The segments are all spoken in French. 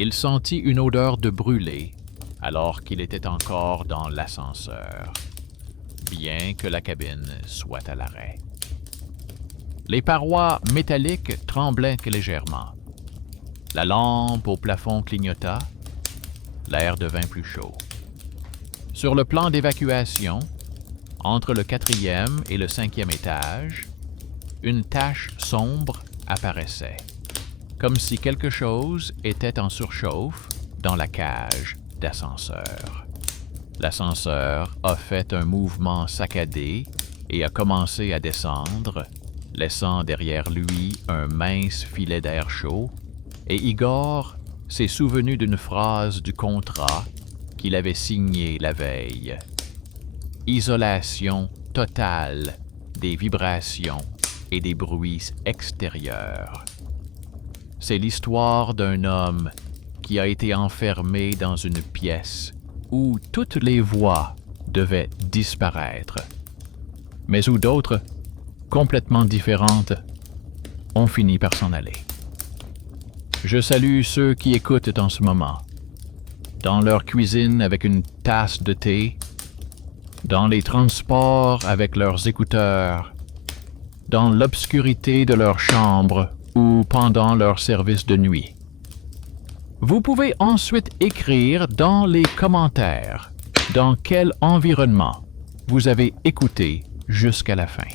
Il sentit une odeur de brûlé alors qu'il était encore dans l'ascenseur, bien que la cabine soit à l'arrêt. Les parois métalliques tremblaient légèrement. La lampe au plafond clignota. L'air devint plus chaud. Sur le plan d'évacuation, entre le 4e et le 5e étage, une tache sombre apparaissait, comme si quelque chose était en surchauffe dans la cage d'ascenseur. L'ascenseur a fait un mouvement saccadé et a commencé à descendre, laissant derrière lui un mince filet d'air chaud, et Igor s'est souvenu d'une phrase du contrat qu'il avait signé la veille. Isolation totale des vibrations et des bruits extérieurs. C'est l'histoire d'un homme qui a été enfermé dans une pièce où toutes les voix devaient disparaître, mais où d'autres, complètement différentes, ont fini par s'en aller. Je salue ceux qui écoutent en ce moment, dans leur cuisine avec une tasse de thé, dans les transports avec leurs écouteurs, dans l'obscurité de leur chambre ou pendant leur service de nuit. Vous pouvez ensuite écrire dans les commentaires dans quel environnement vous avez écouté jusqu'à la fin.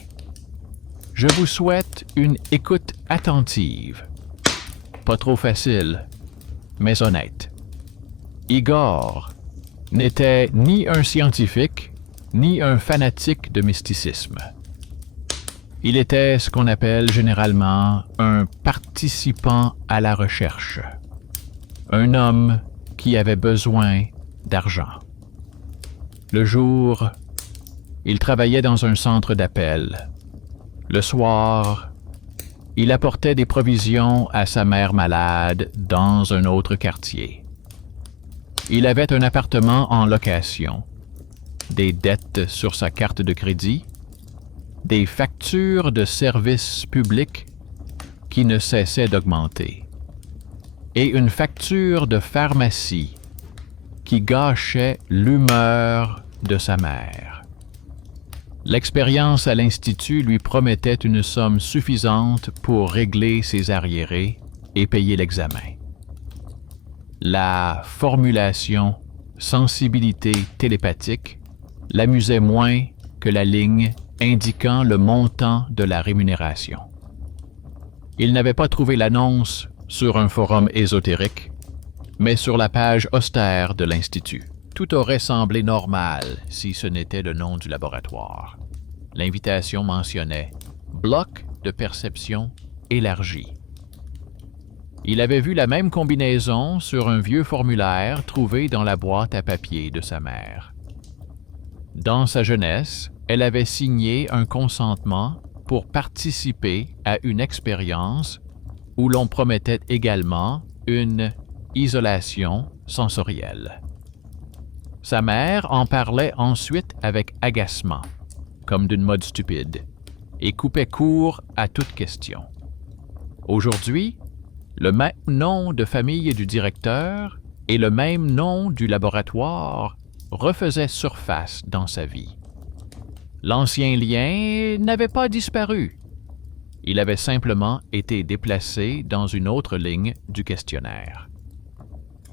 Je vous souhaite une écoute attentive. Pas trop facile, mais honnête. Igor n'était ni un scientifique, ni un fanatique de mysticisme. Il était ce qu'on appelle généralement un participant à la recherche. Un homme qui avait besoin d'argent. Le jour, il travaillait dans un centre d'appel. Le soir, il apportait des provisions à sa mère malade dans un autre quartier. Il avait un appartement en location, des dettes sur sa carte de crédit, des factures de services publics qui ne cessaient d'augmenter, et une facture de pharmacie qui gâchait l'humeur de sa mère. L'expérience à l'Institut lui promettait une somme suffisante pour régler ses arriérés et payer l'examen. La formulation sensibilité télépathique l'amusait moins que la ligne indiquant le montant de la rémunération. Il n'avait pas trouvé l'annonce sur un forum ésotérique, mais sur la page austère de l'Institut. Tout aurait semblé normal si ce n'était le nom du laboratoire. L'invitation mentionnait « bloc de perception élargi ». Il avait vu la même combinaison sur un vieux formulaire trouvé dans la boîte à papier de sa mère. Dans sa jeunesse, elle avait signé un consentement pour participer à une expérience où l'on promettait également une isolation sensorielle. Sa mère en parlait ensuite avec agacement, comme d'une mode stupide, et coupait court à toute question. Aujourd'hui, le même nom de famille du directeur et le même nom du laboratoire refaisaient surface dans sa vie. L'ancien lien n'avait pas disparu. Il avait simplement été déplacé dans une autre ligne du questionnaire.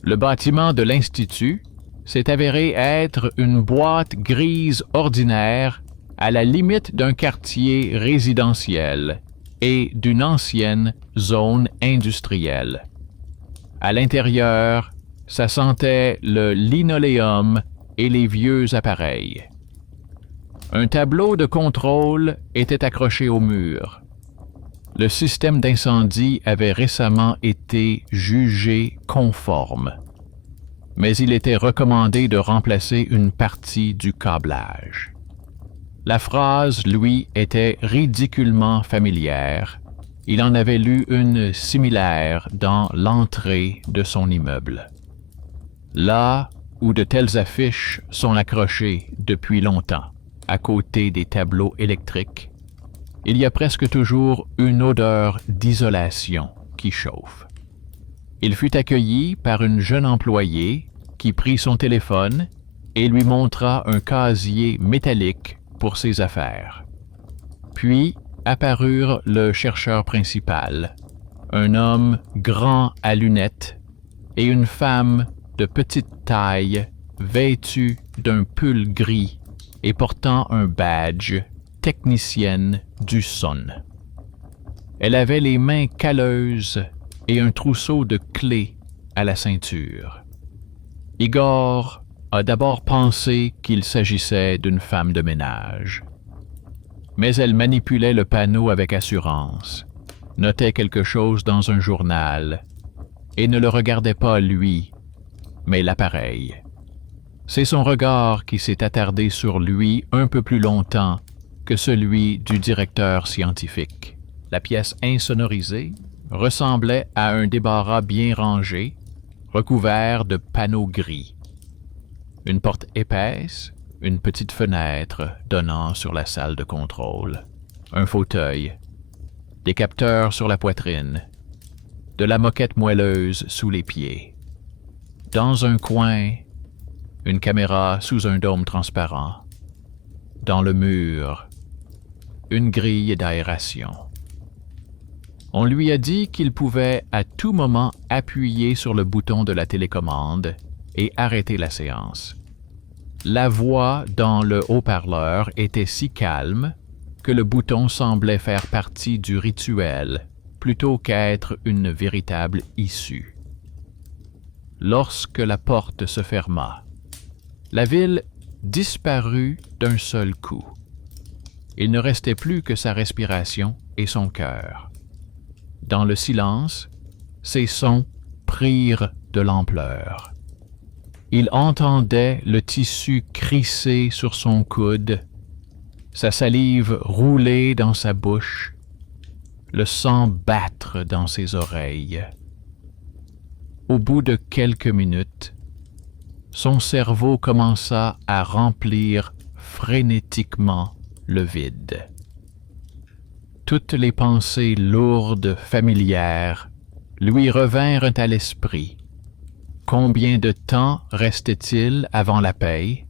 Le bâtiment de l'Institut s'est avéré être une boîte grise ordinaire à la limite d'un quartier résidentiel et d'une ancienne zone industrielle. À l'intérieur, ça sentait le linoléum et les vieux appareils. Un tableau de contrôle était accroché au mur. Le système d'incendie avait récemment été jugé conforme, mais il était recommandé de remplacer une partie du câblage. La phrase, lui, était ridiculement familière. Il en avait lu une similaire dans l'entrée de son immeuble. Là où de telles affiches sont accrochées depuis longtemps, à côté des tableaux électriques, il y a presque toujours une odeur d'isolation qui chauffe. Il fut accueilli par une jeune employée qui prit son téléphone et lui montra un casier métallique pour ses affaires. Puis apparurent le chercheur principal, un homme grand à lunettes et une femme de petite taille vêtue d'un pull gris et portant un badge technicienne du son. Elle avait les mains calleuses et un trousseau de clés à la ceinture. Igor a d'abord pensé qu'il s'agissait d'une femme de ménage. Mais elle manipulait le panneau avec assurance, notait quelque chose dans un journal et ne le regardait pas lui, mais l'appareil. C'est son regard qui s'est attardé sur lui un peu plus longtemps que celui du directeur scientifique. La pièce insonorisée ressemblait à un débarras bien rangé, recouvert de panneaux gris. Une porte épaisse, une petite fenêtre donnant sur la salle de contrôle, un fauteuil, des capteurs sur la poitrine, de la moquette moelleuse sous les pieds. Dans un coin, une caméra sous un dôme transparent. Dans le mur, une grille d'aération. On lui a dit qu'il pouvait à tout moment appuyer sur le bouton de la télécommande et arrêter la séance. La voix dans le haut-parleur était si calme que le bouton semblait faire partie du rituel plutôt qu'être une véritable issue. Lorsque la porte se ferma, la ville disparut d'un seul coup. Il ne restait plus que sa respiration et son cœur. Dans le silence, ces sons prirent de l'ampleur. Il entendait le tissu crisser sur son coude, sa salive rouler dans sa bouche, le sang battre dans ses oreilles. Au bout de quelques minutes, son cerveau commença à remplir frénétiquement le vide. Toutes les pensées lourdes, familières, lui revinrent à l'esprit. Combien de temps restait-il avant la paye?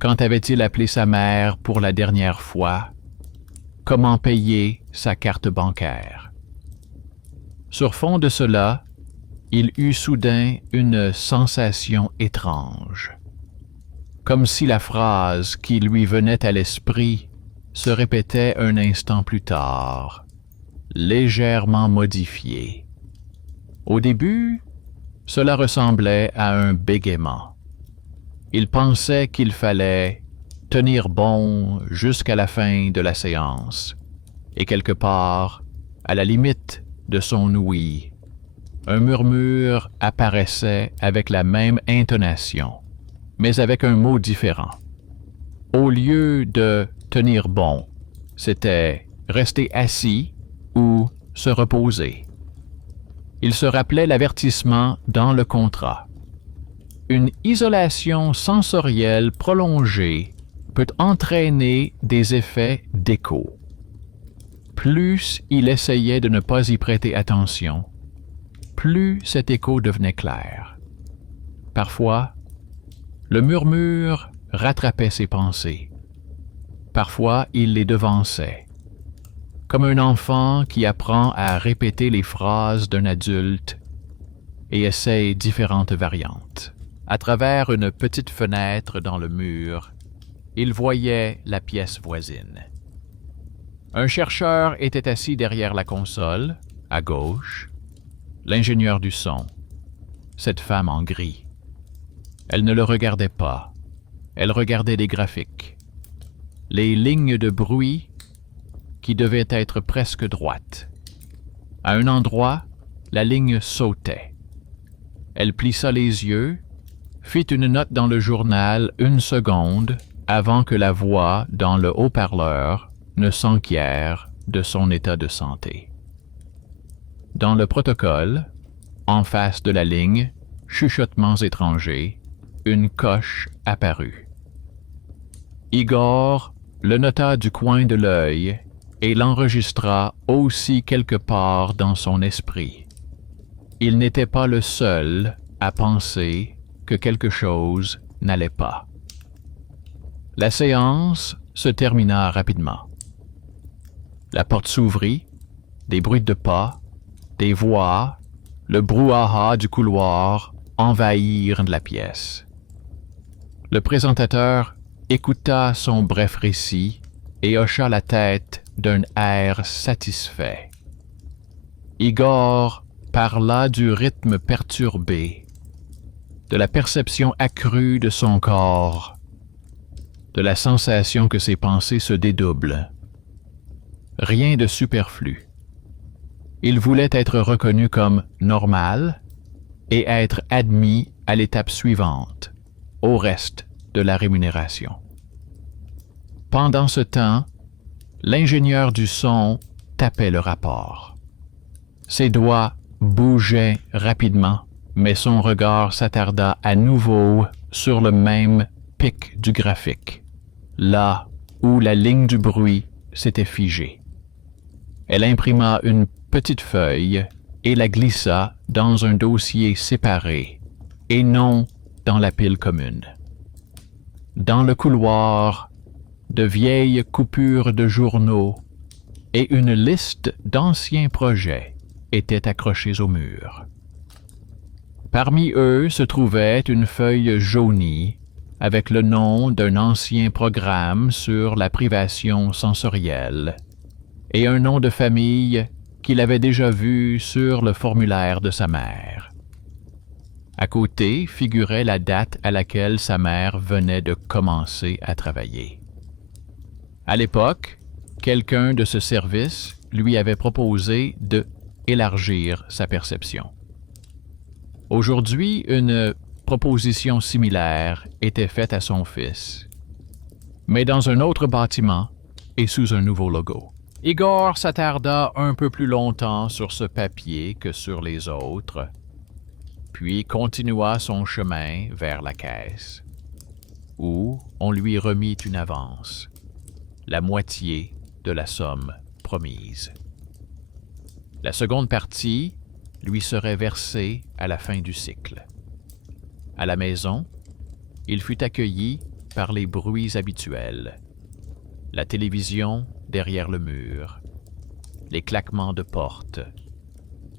Quand avait-il appelé sa mère pour la dernière fois? Comment payer sa carte bancaire? Sur fond de cela, il eut soudain une sensation étrange, comme si la phrase qui lui venait à l'esprit se répétait un instant plus tard, légèrement modifiée. Au début, cela ressemblait à un bégaiement. Il pensait qu'il fallait tenir bon jusqu'à la fin de la séance, et quelque part, à la limite de son ouïe, un murmure apparaissait avec la même intonation, mais avec un mot différent. Au lieu de tenir bon, c'était rester assis ou se reposer. Il se rappelait l'avertissement dans le contrat. Une isolation sensorielle prolongée peut entraîner des effets d'écho. Plus il essayait de ne pas y prêter attention, plus cet écho devenait clair. Parfois, le murmure rattrapait ses pensées. Parfois, il les devançait, comme un enfant qui apprend à répéter les phrases d'un adulte et essaye différentes variantes. À travers une petite fenêtre dans le mur, il voyait la pièce voisine. Un chercheur était assis derrière la console, à gauche, l'ingénieur du son, cette femme en gris. Elle ne le regardait pas, elle regardait les graphiques, les lignes de bruit qui devaient être presque droites. À un endroit, la ligne sautait. Elle plissa les yeux, fit une note dans le journal 1 seconde avant que la voix dans le haut-parleur ne s'enquiert de son état de santé. Dans le protocole, en face de la ligne, chuchotements étrangers, une coche apparut. Igor le nota du coin de l'œil et l'enregistra aussi quelque part dans son esprit. il n'était pas le seul à penser que quelque chose n'allait pas. La séance se termina rapidement. La porte s'ouvrit, des bruits de pas, des voix, le brouhaha du couloir envahirent la pièce. Le présentateur écouta son bref récit et hocha la tête d'un air satisfait. Igor parla du rythme perturbé, de la perception accrue de son corps, de la sensation que ses pensées se dédoublent. Rien de superflu. Il voulait être reconnu comme normal et être admis à l'étape suivante, au reste de la rémunération. Pendant ce temps, l'ingénieur du son tapait le rapport. Ses doigts bougeaient rapidement, mais son regard s'attarda à nouveau sur le même pic du graphique, là où la ligne du bruit s'était figée. Elle imprima une petite feuille et la glissa dans un dossier séparé, et non dans la pile commune. Dans le couloir, de vieilles coupures de journaux et une liste d'anciens projets étaient accrochés au mur. Parmi eux se trouvait une feuille jaunie avec le nom d'un ancien programme sur la privation sensorielle et un nom de famille qu'il avait déjà vu sur le formulaire de sa mère. À côté figurait la date à laquelle sa mère venait de commencer à travailler. À l'époque, quelqu'un de ce service lui avait proposé de élargir sa perception. Aujourd'hui, une proposition similaire était faite à son fils, mais dans un autre bâtiment et sous un nouveau logo. Igor s'attarda un peu plus longtemps sur ce papier que sur les autres, puis continua son chemin vers la caisse, où on lui remit une avance, la moitié de la somme promise. La seconde partie lui serait versée à la fin du cycle. À la maison, il fut accueilli par les bruits habituels. La télévision derrière le mur, les claquements de porte,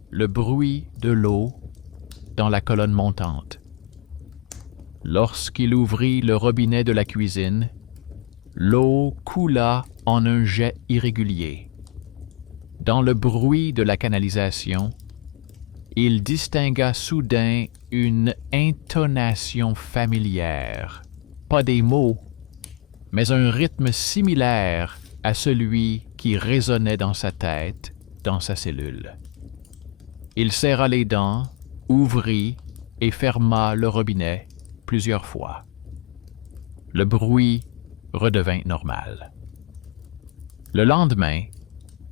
le bruit de l'eau dans la colonne montante. Lorsqu'il ouvrit le robinet de la cuisine, l'eau coula en un jet irrégulier. Dans le bruit de la canalisation, il distingua soudain une intonation familière, pas des mots, mais un rythme similaire à celui qui résonnait dans sa tête, dans sa cellule. Il serra les dents, ouvrit et ferma le robinet plusieurs fois. Le bruit redevint normal. Le lendemain,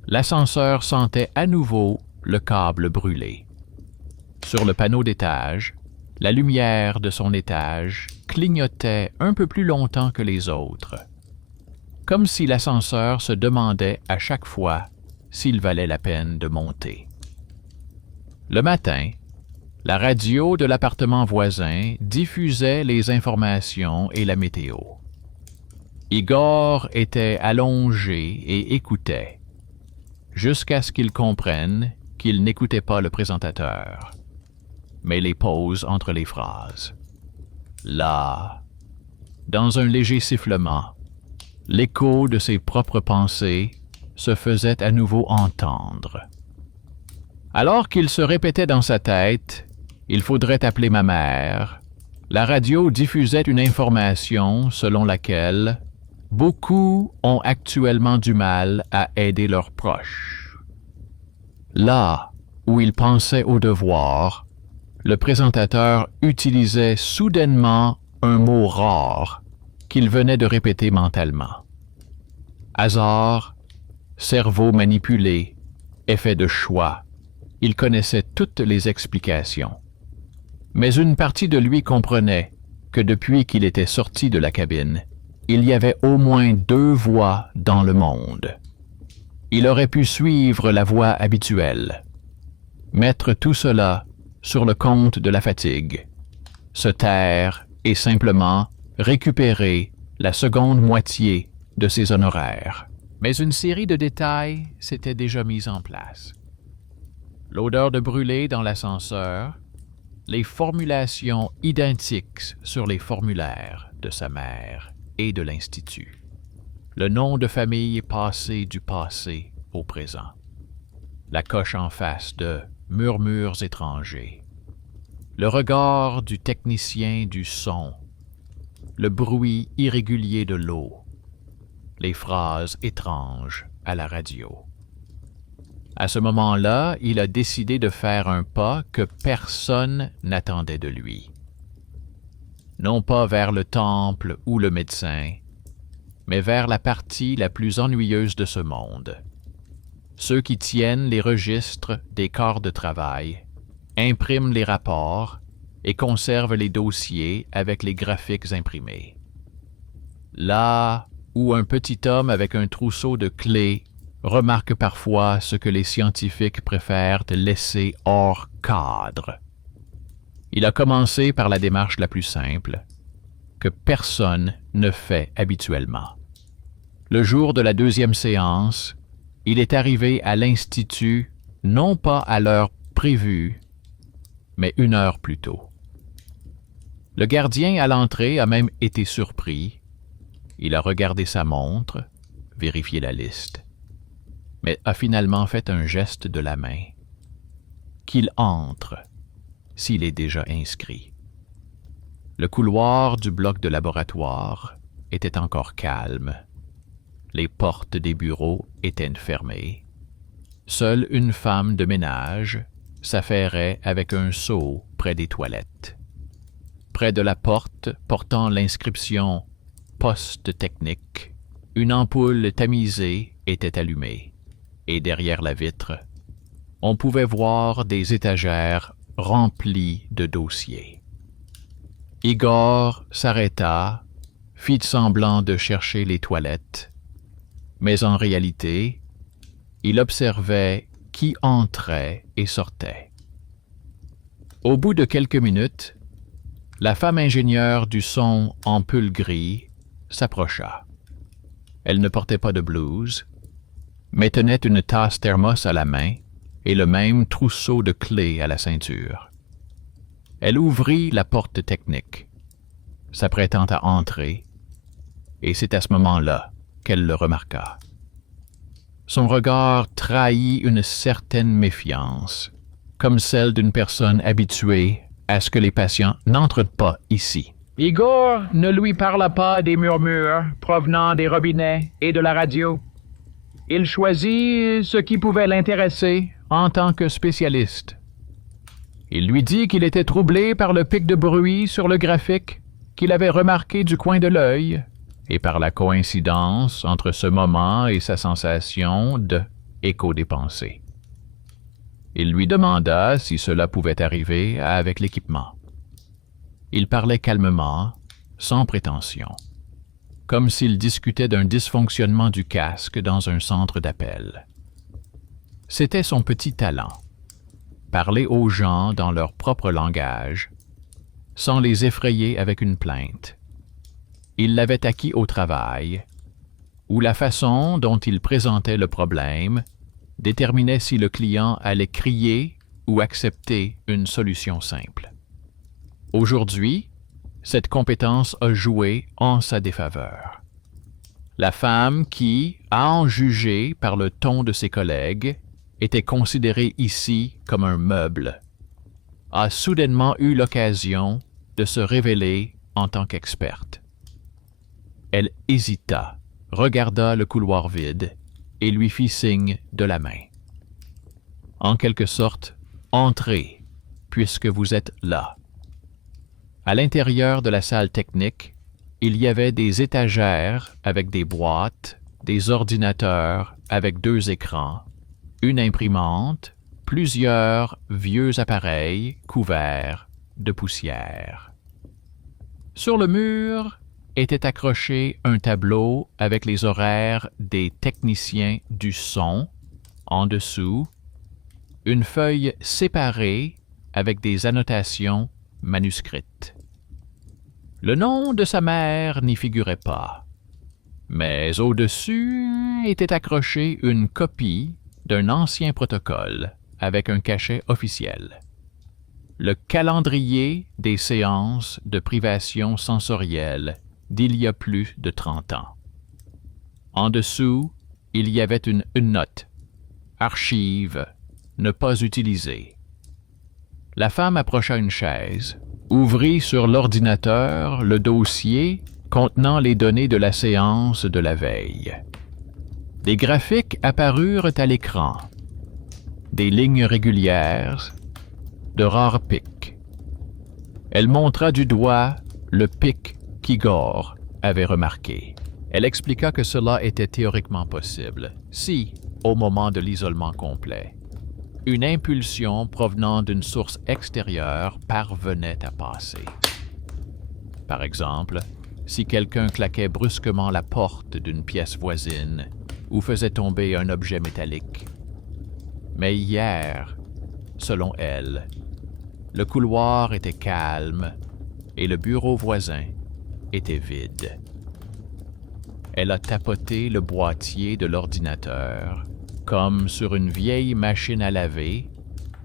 l'ascenseur sentait à nouveau le câble brûlé. Sur le panneau d'étage, la lumière de son étage clignotait un peu plus longtemps que les autres, comme si l'ascenseur se demandait à chaque fois s'il valait la peine de monter. Le matin, la radio de l'appartement voisin diffusait les informations et la météo. Igor était allongé et écoutait, jusqu'à ce qu'il comprenne qu'il n'écoutait pas le présentateur, mais les pauses entre les phrases. Là, dans un léger sifflement, l'écho de ses propres pensées se faisait à nouveau entendre. Alors qu'il se répétait dans sa tête « Il faudrait appeler ma mère », la radio diffusait une information selon laquelle beaucoup ont actuellement du mal à aider leurs proches. Là où il pensait au devoir, le présentateur utilisait soudainement un mot rare qu'il venait de répéter mentalement. Hasard, cerveau manipulé, effet de choix. Il connaissait toutes les explications. Mais une partie de lui comprenait que depuis qu'il était sorti de la cabine, il y avait au moins 2 voies dans le monde. Il aurait pu suivre la voie habituelle, mettre tout cela sur le compte de la fatigue, se taire et simplement récupérer la seconde moitié de ses honoraires. Mais une série de détails s'était déjà mise en place. L'odeur de brûlé dans l'ascenseur, les formulations identiques sur les formulaires de sa mère et de l'Institut, le nom de famille passé du passé au présent, la coche en face de murmures étrangers, le regard du technicien du son, le bruit irrégulier de l'eau, les phrases étranges à la radio. À ce moment-là, il a décidé de faire un pas que personne n'attendait de lui. Non pas vers le temple ou le médecin, mais vers la partie la plus ennuyeuse de ce monde. Ceux qui tiennent les registres des corps de travail, impriment les rapports et conservent les dossiers avec les graphiques imprimés. Là où un petit homme avec un trousseau de clés remarque parfois ce que les scientifiques préfèrent laisser hors cadre. Il a commencé par la démarche la plus simple, que personne ne fait habituellement. Le jour de la deuxième séance, il est arrivé à l'Institut non pas à l'heure prévue, mais 1 heure plus tôt. Le gardien à l'entrée a même été surpris. Il a regardé sa montre, vérifié la liste, mais a finalement fait un geste de la main. Qu'il entre, s'il est déjà inscrit. Le couloir du bloc de laboratoire était encore calme. Les portes des bureaux étaient fermées. Seule une femme de ménage s'affairait avec un seau près des toilettes. Près de la porte portant l'inscription « Poste technique », une ampoule tamisée était allumée, et derrière la vitre, on pouvait voir des étagères remplies de dossiers. Igor s'arrêta, fit semblant de chercher les toilettes, mais en réalité, il observait qui entrait et sortait. Au bout de quelques minutes, la femme ingénieure du son en pull gris s'approcha. Elle ne portait pas de blouse, mais tenait une tasse thermos à la main et le même trousseau de clés à la ceinture. Elle ouvrit la porte technique, s'apprêtant à entrer, et c'est à ce moment-là qu'elle le remarqua. Son regard trahit une certaine méfiance, comme celle d'une personne habituée à ce que les patients n'entrent pas ici. Igor ne lui parla pas des murmures provenant des robinets et de la radio. Il choisit ce qui pouvait l'intéresser en tant que spécialiste. Il lui dit qu'il était troublé par le pic de bruit sur le graphique qu'il avait remarqué du coin de l'œil et par la coïncidence entre ce moment et sa sensation de écho des pensées. Il lui demanda si cela pouvait arriver avec l'équipement. Il parlait calmement, sans prétention, comme s'il discutait d'un dysfonctionnement du casque dans un centre d'appel. C'était son petit talent, parler aux gens dans leur propre langage, sans les effrayer avec une plainte. Il l'avait acquis au travail, où la façon dont il présentait le problème déterminait si le client allait crier ou accepter une solution simple. Aujourd'hui, cette compétence a joué en sa défaveur. La femme qui, à en juger par le ton de ses collègues, était considérée ici comme un meuble, a soudainement eu l'occasion de se révéler en tant qu'experte. Elle hésita, regarda le couloir vide et lui fit signe de la main. En quelque sorte, entrez, puisque vous êtes là. À l'intérieur de la salle technique, il y avait des étagères avec des boîtes, des ordinateurs avec 2 écrans, une imprimante, plusieurs vieux appareils couverts de poussière. Sur le mur était accroché un tableau avec les horaires des techniciens du son. En dessous, une feuille séparée avec des annotations manuscrites. Le nom de sa mère n'y figurait pas, mais au-dessus était accrochée une copie d'un ancien protocole avec un cachet officiel. Le calendrier des séances de privation sensorielle d'il y a plus de 30 ans. En dessous, il y avait une note. Archive, ne pas utiliser. La femme approcha une chaise, ouvrit sur l'ordinateur le dossier contenant les données de la séance de la veille. Des graphiques apparurent à l'écran. Des lignes régulières, de rares pics. Elle montra du doigt le pic qu'Igor avait remarqué. Elle expliqua que cela était théoriquement possible, si, au moment de l'isolement complet, une impulsion provenant d'une source extérieure parvenait à passer. Par exemple, si quelqu'un claquait brusquement la porte d'une pièce voisine ou faisait tomber un objet métallique. Mais hier, selon elle, le couloir était calme et le bureau voisin était vide. Elle a tapoté le boîtier de l'ordinateur comme sur une vieille machine à laver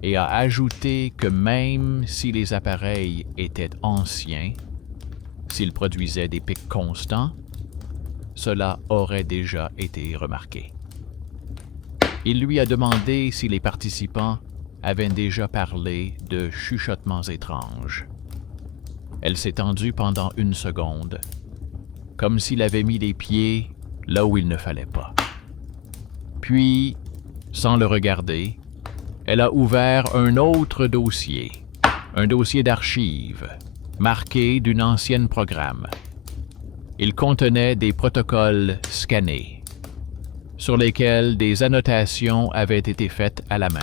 et a ajouté que même si les appareils étaient anciens, s'ils produisaient des pics constants, cela aurait déjà été remarqué. Il lui a demandé si les participants avaient déjà parlé de chuchotements étranges. Elle s'est tendue pendant 1 seconde, comme s'il avait mis les pieds là où il ne fallait pas. Puis, sans le regarder, elle a ouvert un autre dossier, un dossier d'archives, marqué d'une ancienne programme. Il contenait des protocoles scannés, sur lesquels des annotations avaient été faites à la main.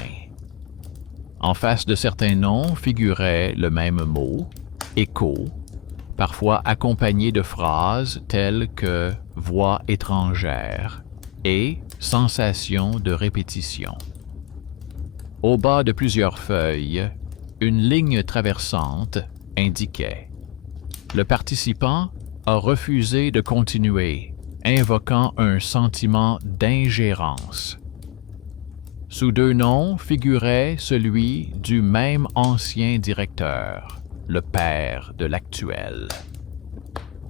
En face de certains noms figurait le même mot, écho, parfois accompagné de phrases telles que voix étrangère et sensation de répétition. Au bas de plusieurs feuilles, une ligne traversante indiquait « Le participant a refusé de continuer, invoquant un sentiment d'ingérence. » Sous 2 noms figurait celui du même ancien directeur, le père de l'actuel.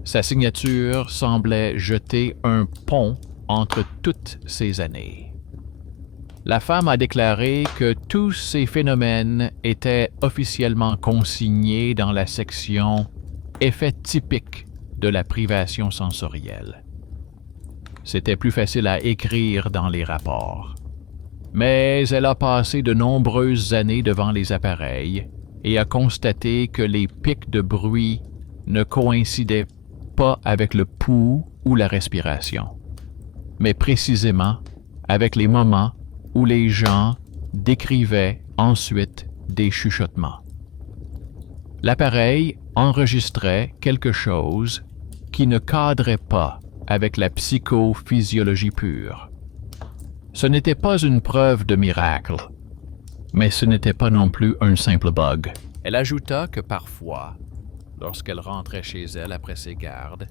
Sa signature semblait jeter un pont entre toutes ces années. La femme a déclaré que tous ces phénomènes étaient officiellement consignés dans la section « Effets typiques de la privation sensorielle ». C'était plus facile à écrire dans les rapports. Mais elle a passé de nombreuses années devant les appareils et a constaté que les pics de bruit ne coïncidaient pas avec le pouls ou la respiration, mais précisément avec les moments où les gens décrivaient ensuite des chuchotements. L'appareil enregistrait quelque chose qui ne cadrait pas avec la psychophysiologie pure. Ce n'était pas une preuve de miracle, mais ce n'était pas non plus un simple bug. Elle ajouta que parfois, lorsqu'elle rentrait chez elle après ses gardes,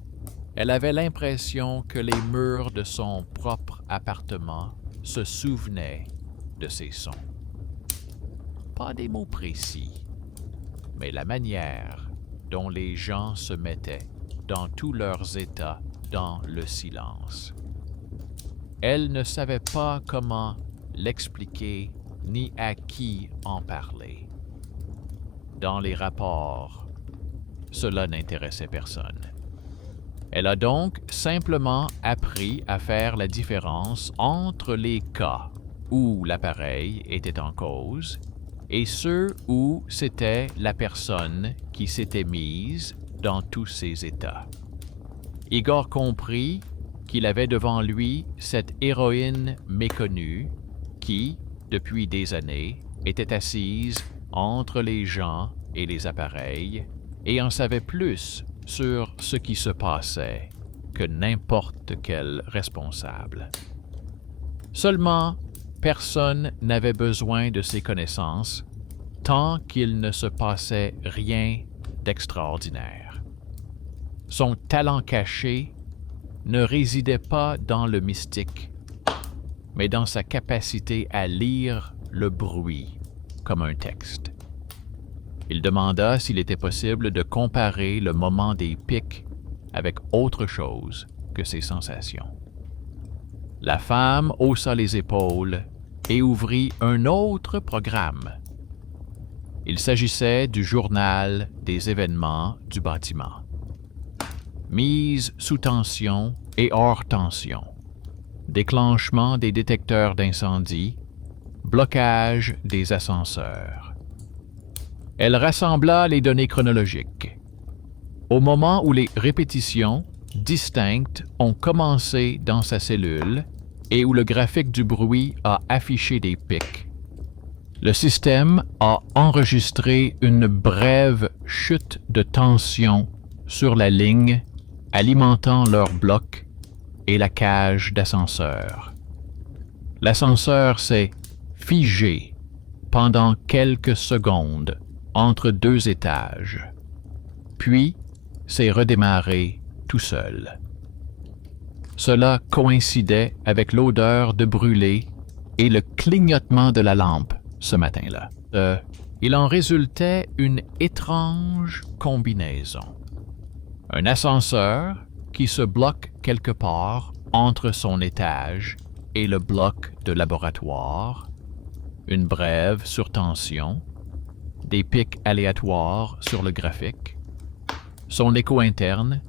elle avait l'impression que les murs de son propre appartement se souvenaient de ces sons. Pas des mots précis, mais la manière dont les gens se mettaient dans tous leurs états dans le silence. Elle ne savait pas comment l'expliquer ni à qui en parler. Dans les rapports, cela n'intéressait personne. Elle a donc simplement appris à faire la différence entre les cas où l'appareil était en cause et ceux où c'était la personne qui s'était mise dans tous ces états. Igor comprit qu'il avait devant lui cette héroïne méconnue qui, depuis des années, était assise entre les gens et les appareils et en savait plus sur ce qui se passait que n'importe quel responsable. Seulement, personne n'avait besoin de ses connaissances tant qu'il ne se passait rien d'extraordinaire. Son talent caché ne résidait pas dans le mystique, mais dans sa capacité à lire le bruit comme un texte. Il demanda s'il était possible de comparer le moment des pics avec autre chose que ses sensations. La femme haussa les épaules et ouvrit un autre programme. Il s'agissait du journal des événements du bâtiment. Mise sous tension et hors tension. Déclenchement des détecteurs d'incendie. Blocage des ascenseurs. Elle rassembla les données chronologiques. Au moment où les répétitions distinctes ont commencé dans sa cellule et où le graphique du bruit a affiché des pics, le système a enregistré une brève chute de tension sur la ligne alimentant leur bloc et la cage d'ascenseur. L'ascenseur s'est figé pendant quelques secondes entre deux étages, puis s'est redémarré tout seul. Cela coïncidait avec l'odeur de brûlé et le clignotement de la lampe ce matin-là. Il en résultait une étrange combinaison. Un ascenseur qui se bloque quelque part entre son étage et le bloc de laboratoire, une brève sur tension, des pics aléatoires sur le graphique, son écho interne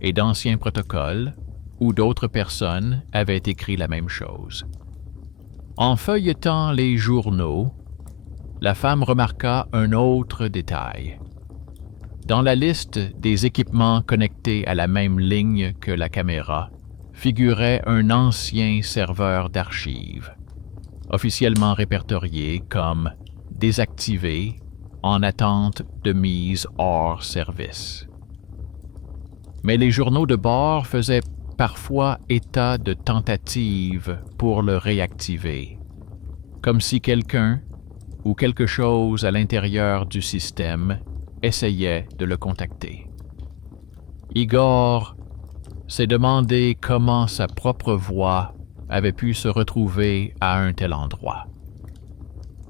et d'anciens protocoles où d'autres personnes avaient écrit la même chose. En feuilletant les journaux, la femme remarqua un autre détail. Dans la liste des équipements connectés à la même ligne que la caméra figurait un ancien serveur d'archives, officiellement répertorié comme désactivé en attente de mise hors service. Mais les journaux de bord faisaient parfois état de tentatives pour le réactiver, comme si quelqu'un ou quelque chose à l'intérieur du système essayait de le contacter. Igor s'est demandé comment sa propre voix avait pu se retrouver à un tel endroit.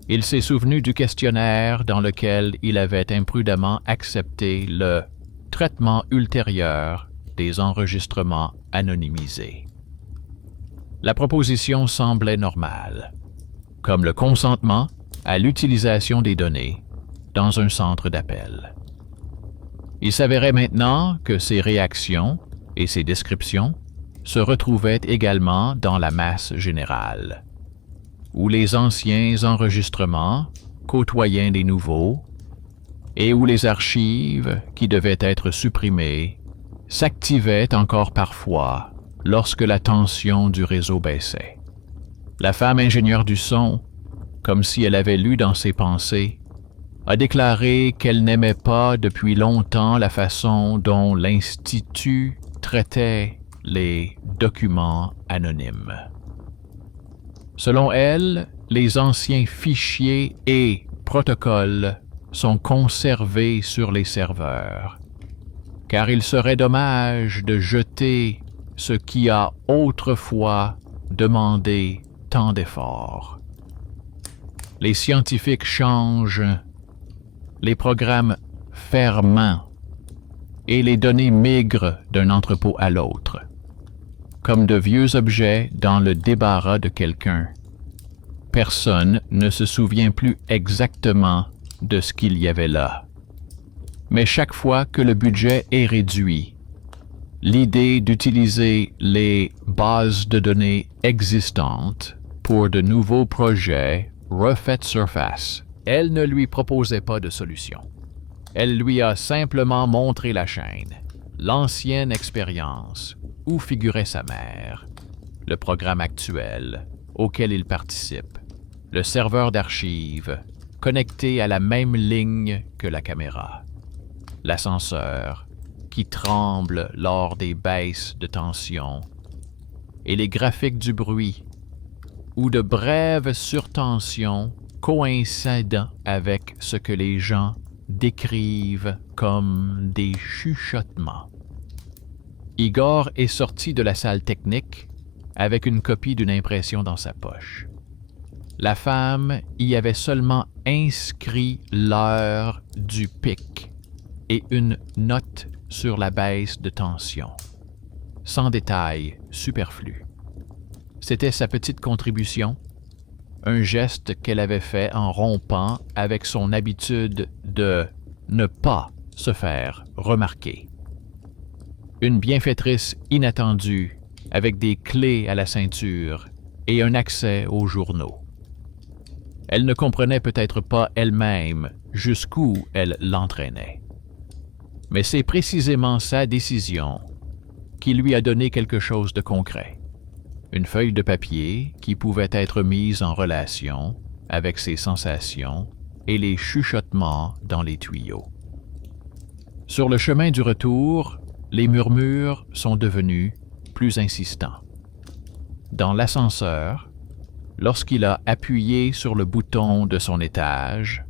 Il s'est souvenu du questionnaire dans lequel il avait imprudemment accepté le traitement ultérieur des enregistrements anonymisés. La proposition semblait normale, comme le consentement à l'utilisation des données dans un centre d'appel. Il s'avérait maintenant que ces réactions et ces descriptions se retrouvaient également dans la masse générale, où les anciens enregistrements côtoyaient les nouveaux et où les archives qui devaient être supprimées s'activaient encore parfois lorsque la tension du réseau baissait. La femme ingénieure du son, comme si elle avait lu dans ses pensées, a déclaré qu'elle n'aimait pas depuis longtemps la façon dont l'Institut traitait les documents anonymes. Selon elle, les anciens fichiers et protocoles sont conservés sur les serveurs, car il serait dommage de jeter ce qui a autrefois demandé tant d'efforts. Les scientifiques changent, les programmes ferment et les données migrent d'un entrepôt à l'autre, comme de vieux objets dans le débarras de quelqu'un. Personne ne se souvient plus exactement de ce qu'il y avait là. Mais chaque fois que le budget est réduit, l'idée d'utiliser les bases de données existantes pour de nouveaux projets refait surface. Elle ne lui proposait pas de solution. Elle lui a simplement montré la chaîne, l'ancienne expérience où figurait sa mère, le programme actuel auquel il participe, le serveur d'archives connecté à la même ligne que la caméra, l'ascenseur qui tremble lors des baisses de tension et les graphiques du bruit où de brèves surtensions coïncidant avec ce que les gens décrivent comme des chuchotements. Igor est sorti de la salle technique avec une copie d'une impression dans sa poche. La femme y avait seulement inscrit l'heure du pic et une note sur la baisse de tension, sans détail superflu. C'était sa petite contribution, un geste qu'elle avait fait en rompant avec son habitude de ne pas se faire remarquer. Une bienfaitrice inattendue avec des clés à la ceinture et un accès aux journaux. Elle ne comprenait peut-être pas elle-même jusqu'où elle l'entraînait. Mais c'est précisément sa décision qui lui a donné quelque chose de concret. Une feuille de papier qui pouvait être mise en relation avec ses sensations et les chuchotements dans les tuyaux. Sur le chemin du retour, les murmures sont devenus plus insistants. Dans l'ascenseur, lorsqu'il a appuyé sur le bouton de son étage,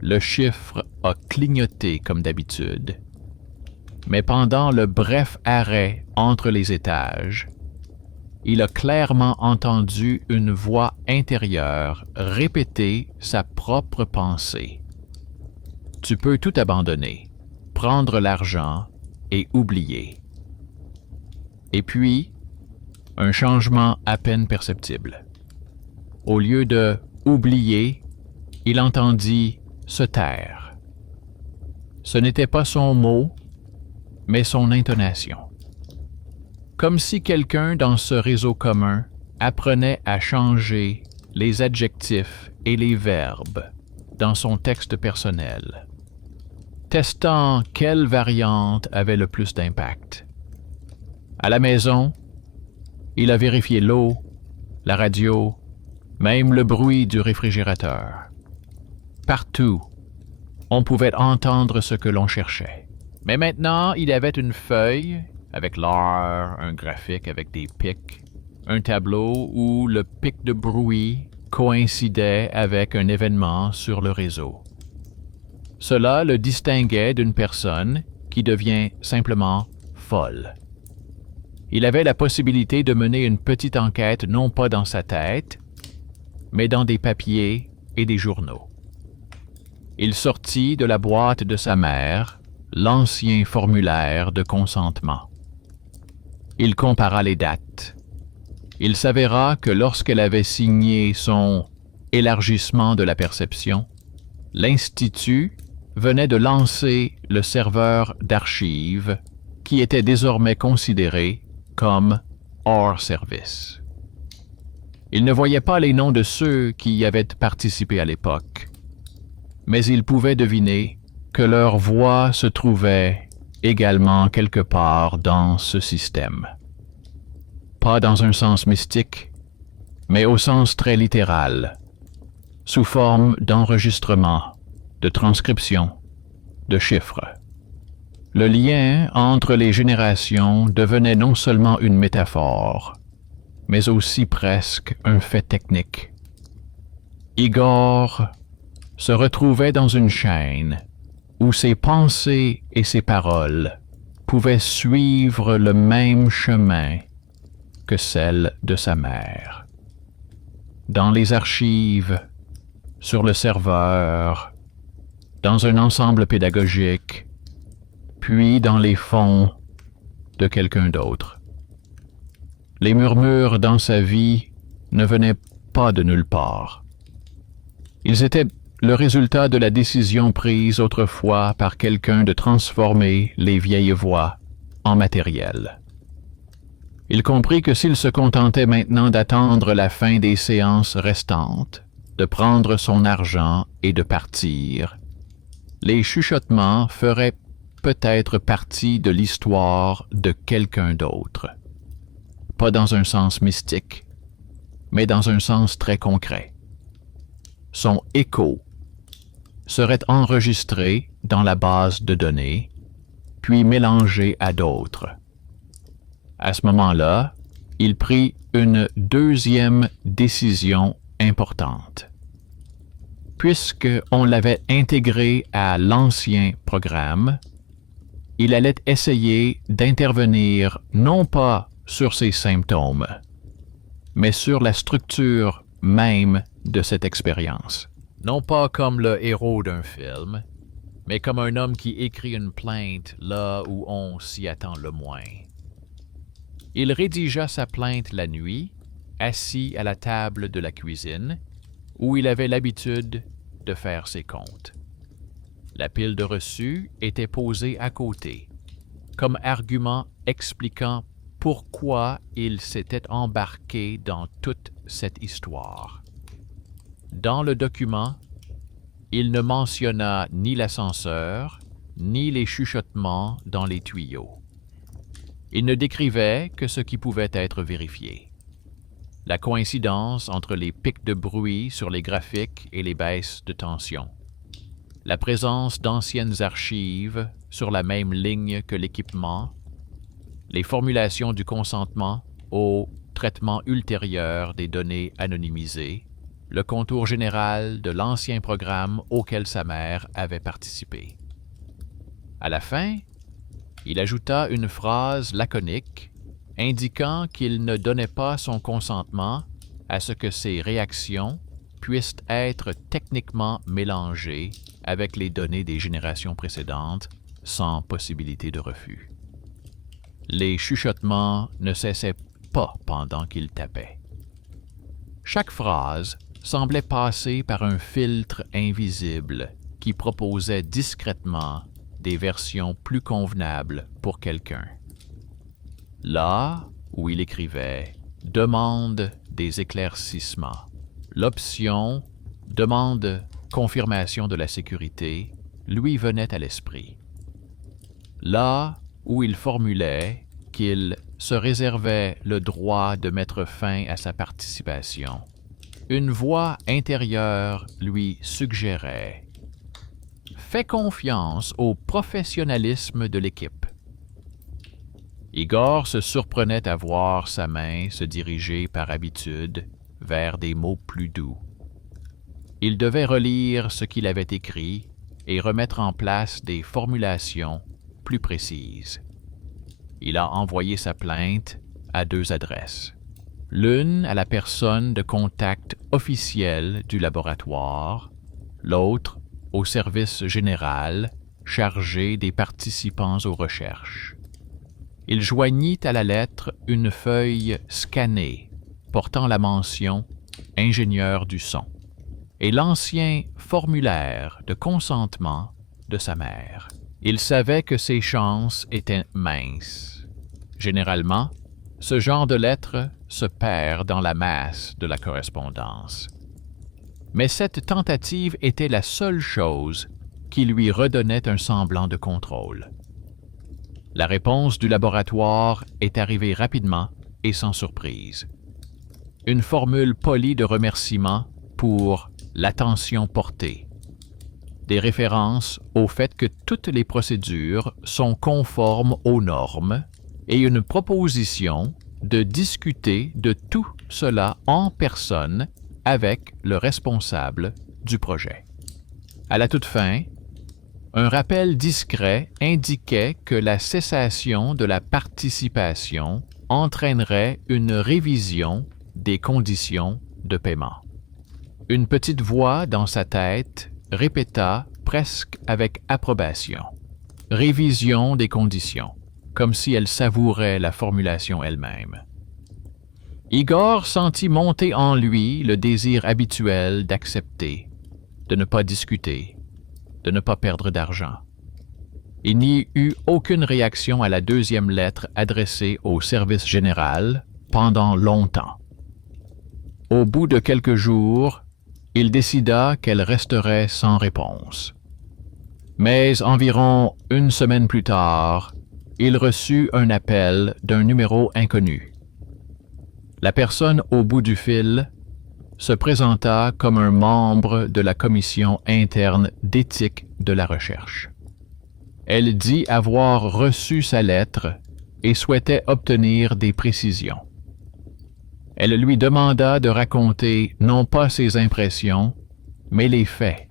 le chiffre a clignoté comme d'habitude. Mais pendant le bref arrêt entre les étages, il a clairement entendu une voix intérieure répéter sa propre pensée. Tu peux tout abandonner, prendre l'argent et oublier. Et puis, un changement à peine perceptible. Au lieu de « oublier », il entendit « se taire ». Ce n'était pas son mot, mais son intonation. Comme si quelqu'un dans ce réseau commun apprenait à changer les adjectifs et les verbes dans son texte personnel, testant quelle variante avait le plus d'impact. À la maison, il a vérifié l'eau, la radio, même le bruit du réfrigérateur. Partout, on pouvait entendre ce que l'on cherchait. Mais maintenant, il avait une feuille avec l'heure, un graphique avec des pics, un tableau où le pic de bruit coïncidait avec un événement sur le réseau. Cela le distinguait d'une personne qui devient simplement folle. Il avait la possibilité de mener une petite enquête non pas dans sa tête, mais dans des papiers et des journaux. Il sortit de la boîte de sa mère l'ancien formulaire de consentement. Il compara les dates. Il s'avéra que lorsqu'elle avait signé son « élargissement de la perception », l'Institut venait de lancer le serveur d'archives qui était désormais considéré comme hors service. Il ne voyait pas les noms de ceux qui y avaient participé à l'époque, mais il pouvait deviner que leur voix se trouvait également quelque part dans ce système. Pas dans un sens mystique, mais au sens très littéral, sous forme d'enregistrement, de transcription, de chiffres. Le lien entre les générations devenait non seulement une métaphore, mais aussi presque un fait technique. Igor se retrouvait dans une chaîne où ses pensées et ses paroles pouvaient suivre le même chemin que celle de sa mère. Dans les archives, sur le serveur, dans un ensemble pédagogique, puis dans les fonds de quelqu'un d'autre. Les murmures dans sa vie ne venaient pas de nulle part. Ils étaient le résultat de la décision prise autrefois par quelqu'un de transformer les vieilles voix en matériel. Il comprit que s'il se contentait maintenant d'attendre la fin des séances restantes, de prendre son argent et de partir, les chuchotements feraient peut-être partie de l'histoire de quelqu'un d'autre. Pas dans un sens mystique, mais dans un sens très concret. Son écho serait enregistré dans la base de données, puis mélangé à d'autres. À ce moment-là, il prit une deuxième décision importante. Puisqu'on l'avait intégré à l'ancien programme, il allait essayer d'intervenir non pas sur ses symptômes, mais sur la structure même de cette expérience. Non pas comme le héros d'un film, mais comme un homme qui écrit une plainte là où on s'y attend le moins. Il rédigea sa plainte la nuit, assis à la table de la cuisine, où il avait l'habitude de faire ses comptes. La pile de reçus était posée à côté, comme argument expliquant pourquoi il s'était embarqué dans toute cette histoire. Dans le document, il ne mentionna ni l'ascenseur, ni les chuchotements dans les tuyaux. Il ne décrivait que ce qui pouvait être vérifié. La coïncidence entre les pics de bruit sur les graphiques et les baisses de tension. La présence d'anciennes archives sur la même ligne que l'équipement. Les formulations du consentement au traitement ultérieur des données anonymisées. Le contour général de l'ancien programme auquel sa mère avait participé. À la fin, il ajouta une phrase laconique indiquant qu'il ne donnait pas son consentement à ce que ses réactions puissent être techniquement mélangées avec les données des générations précédentes sans possibilité de refus. Les chuchotements ne cessaient pas pendant qu'il tapait. Chaque phrase semblait passer par un filtre invisible qui proposait discrètement des versions plus convenables pour quelqu'un. Là où il écrivait « demande des éclaircissements », l'option « demande confirmation de la sécurité » lui venait à l'esprit. Là où il formulait qu'il se réservait le droit de mettre fin à sa participation, une voix intérieure lui suggérait « Fais confiance au professionnalisme de l'équipe ». Igor se surprenait à voir sa main se diriger par habitude vers des mots plus doux. Il devait relire ce qu'il avait écrit et remettre en place des formulations plus précises. Il a envoyé sa plainte à 2 adresses. L'une à la personne de contact officielle du laboratoire, l'autre au service général chargé des participants aux recherches. Il joignit à la lettre une feuille scannée portant la mention « ingénieur du son » et l'ancien formulaire de consentement de sa mère. Il savait que ses chances étaient minces. Généralement, ce genre de lettre se perd dans la masse de la correspondance. Mais cette tentative était la seule chose qui lui redonnait un semblant de contrôle. La réponse du laboratoire est arrivée rapidement et sans surprise. Une formule polie de remerciement pour l'attention portée. Des références au fait que toutes les procédures sont conformes aux normes et une proposition de discuter de tout cela en personne avec le responsable du projet. À la toute fin, un rappel discret indiquait que la cessation de la participation entraînerait une révision des conditions de paiement. Une petite voix dans sa tête répéta presque avec approbation « Révision des conditions », comme si elle savourait la formulation elle-même. Igor sentit monter en lui le désir habituel d'accepter, de ne pas discuter, de ne pas perdre d'argent. Il n'y eut aucune réaction à la 2e lettre adressée au service général pendant longtemps. Au bout de quelques jours, il décida qu'elle resterait sans réponse. Mais environ 1 semaine plus tard, il reçut un appel d'un numéro inconnu. La personne au bout du fil se présenta comme un membre de la commission interne d'éthique de la recherche. Elle dit avoir reçu sa lettre et souhaitait obtenir des précisions. Elle lui demanda de raconter non pas ses impressions, mais les faits,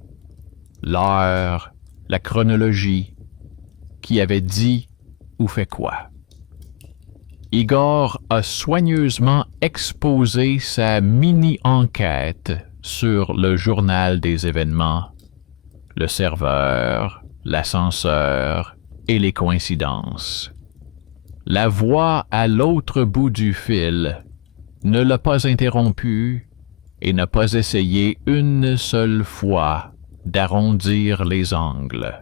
l'heure, la chronologie, qui avait dit ou fait quoi. Igor a soigneusement exposé sa mini-enquête sur le journal des événements, le serveur, l'ascenseur et les coïncidences. La voix à l'autre bout du fil ne l'a pas interrompu et n'a pas essayé une seule fois d'arrondir les angles.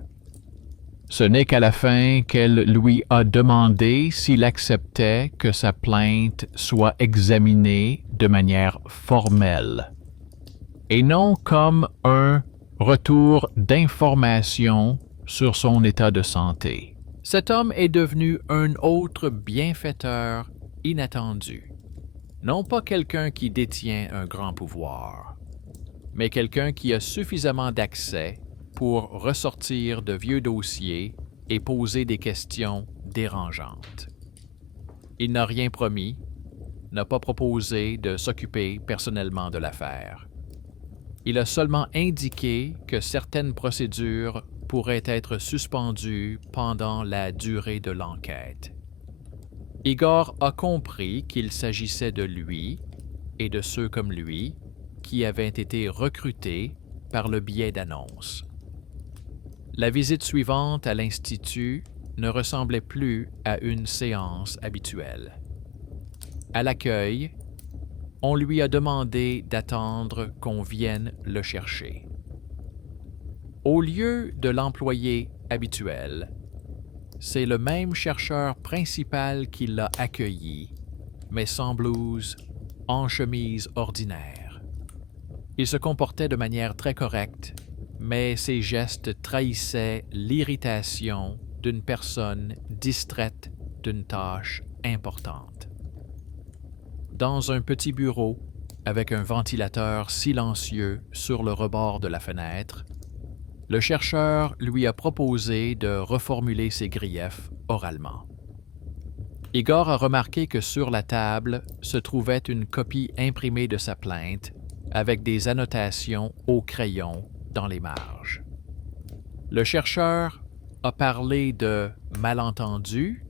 Ce n'est qu'à la fin qu'elle lui a demandé s'il acceptait que sa plainte soit examinée de manière formelle, et non comme un retour d'information sur son état de santé. Cet homme est devenu un autre bienfaiteur inattendu. Non pas quelqu'un qui détient un grand pouvoir, mais quelqu'un qui a suffisamment d'accès pour ressortir de vieux dossiers et poser des questions dérangeantes. Il n'a rien promis, n'a pas proposé de s'occuper personnellement de l'affaire. Il a seulement indiqué que certaines procédures pourraient être suspendues pendant la durée de l'enquête. Igor a compris qu'il s'agissait de lui et de ceux comme lui qui avaient été recrutés par le biais d'annonces. La visite suivante à l'Institut ne ressemblait plus à une séance habituelle. À l'accueil, on lui a demandé d'attendre qu'on vienne le chercher. Au lieu de l'employé habituel, c'est le même chercheur principal qui l'a accueilli, mais sans blouse, en chemise ordinaire. Il se comportait de manière très correcte, mais ses gestes trahissaient l'irritation d'une personne distraite d'une tâche importante. Dans un petit bureau, avec un ventilateur silencieux sur le rebord de la fenêtre, le chercheur lui a proposé de reformuler ses griefs oralement. Igor a remarqué que sur la table se trouvait une copie imprimée de sa plainte avec des annotations au crayon dans les marges. Le chercheur a parlé de malentendus,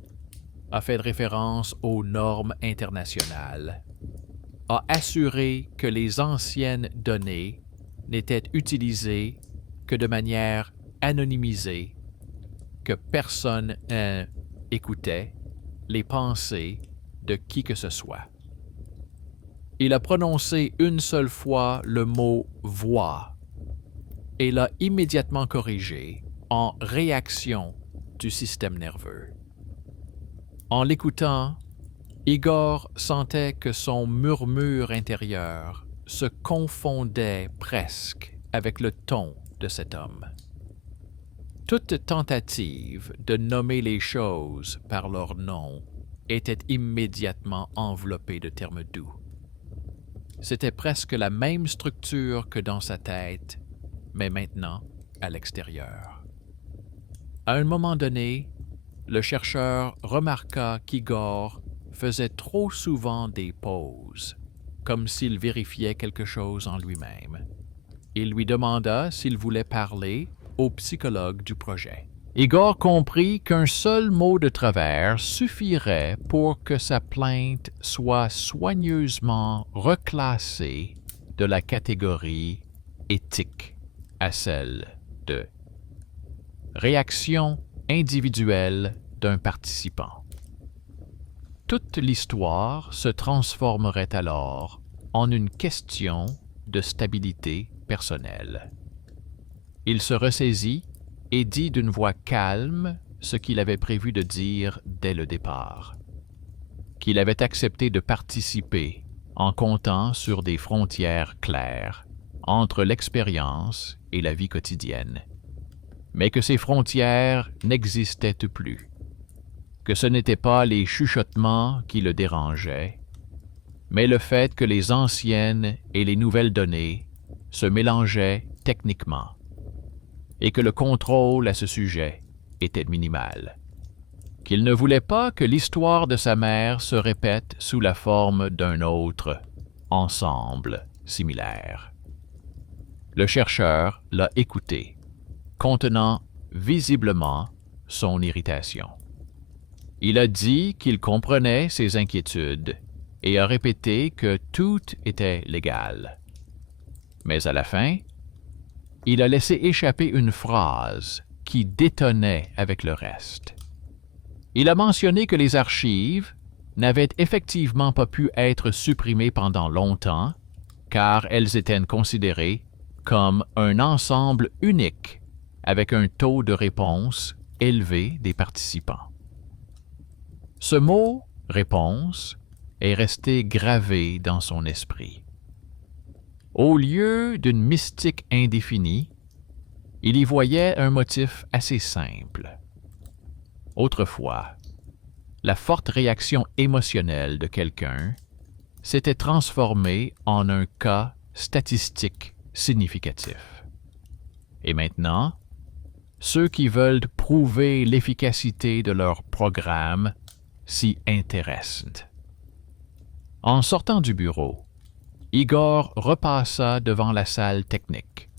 a fait référence aux normes internationales, a assuré que les anciennes données n'étaient utilisées que de manière anonymisée, que personne n'écoutait les pensées de qui que ce soit. Il a prononcé une seule fois le mot « voix » et l'a immédiatement corrigé en réaction du système nerveux. En l'écoutant, Igor sentait que son murmure intérieur se confondait presque avec le ton de cet homme. Toute tentative de nommer les choses par leur nom était immédiatement enveloppée de termes doux. C'était presque la même structure que dans sa tête, mais maintenant à l'extérieur. À un moment donné, le chercheur remarqua qu'Igor faisait trop souvent des pauses, comme s'il vérifiait quelque chose en lui-même. Il lui demanda s'il voulait parler au psychologue du projet. Igor comprit qu'un seul mot de travers suffirait pour que sa plainte soit soigneusement reclassée de la catégorie éthique à celle de réaction individuelle d'un participant. Toute l'histoire se transformerait alors en une question de stabilité personnelle. Il se ressaisit et dit d'une voix calme ce qu'il avait prévu de dire dès le départ, qu'il avait accepté de participer en comptant sur des frontières claires entre l'expérience et la vie quotidienne, mais que ces frontières n'existaient plus, que ce n'étaient pas les chuchotements qui le dérangeaient, mais le fait que les anciennes et les nouvelles données se mélangeaient techniquement, et que le contrôle à ce sujet était minimal, qu'il ne voulait pas que l'histoire de sa mère se répète sous la forme d'un autre ensemble similaire. Le chercheur l'a écouté, contenant visiblement son irritation. Il a dit qu'il comprenait ses inquiétudes et a répété que tout était légal. Mais à la fin, il a laissé échapper une phrase qui détonnait avec le reste. Il a mentionné que les archives n'avaient effectivement pas pu être supprimées pendant longtemps, car elles étaient considérées comme un ensemble unique avec un taux de réponse élevé des participants. Ce mot « réponse » est resté gravé dans son esprit. Au lieu d'une mystique indéfinie, il y voyait un motif assez simple. Autrefois, la forte réaction émotionnelle de quelqu'un s'était transformée en un cas statistique significatif. Et maintenant, ceux qui veulent prouver l'efficacité de leur programme s'y intéressent. En sortant du bureau, Igor repassa devant la salle technique.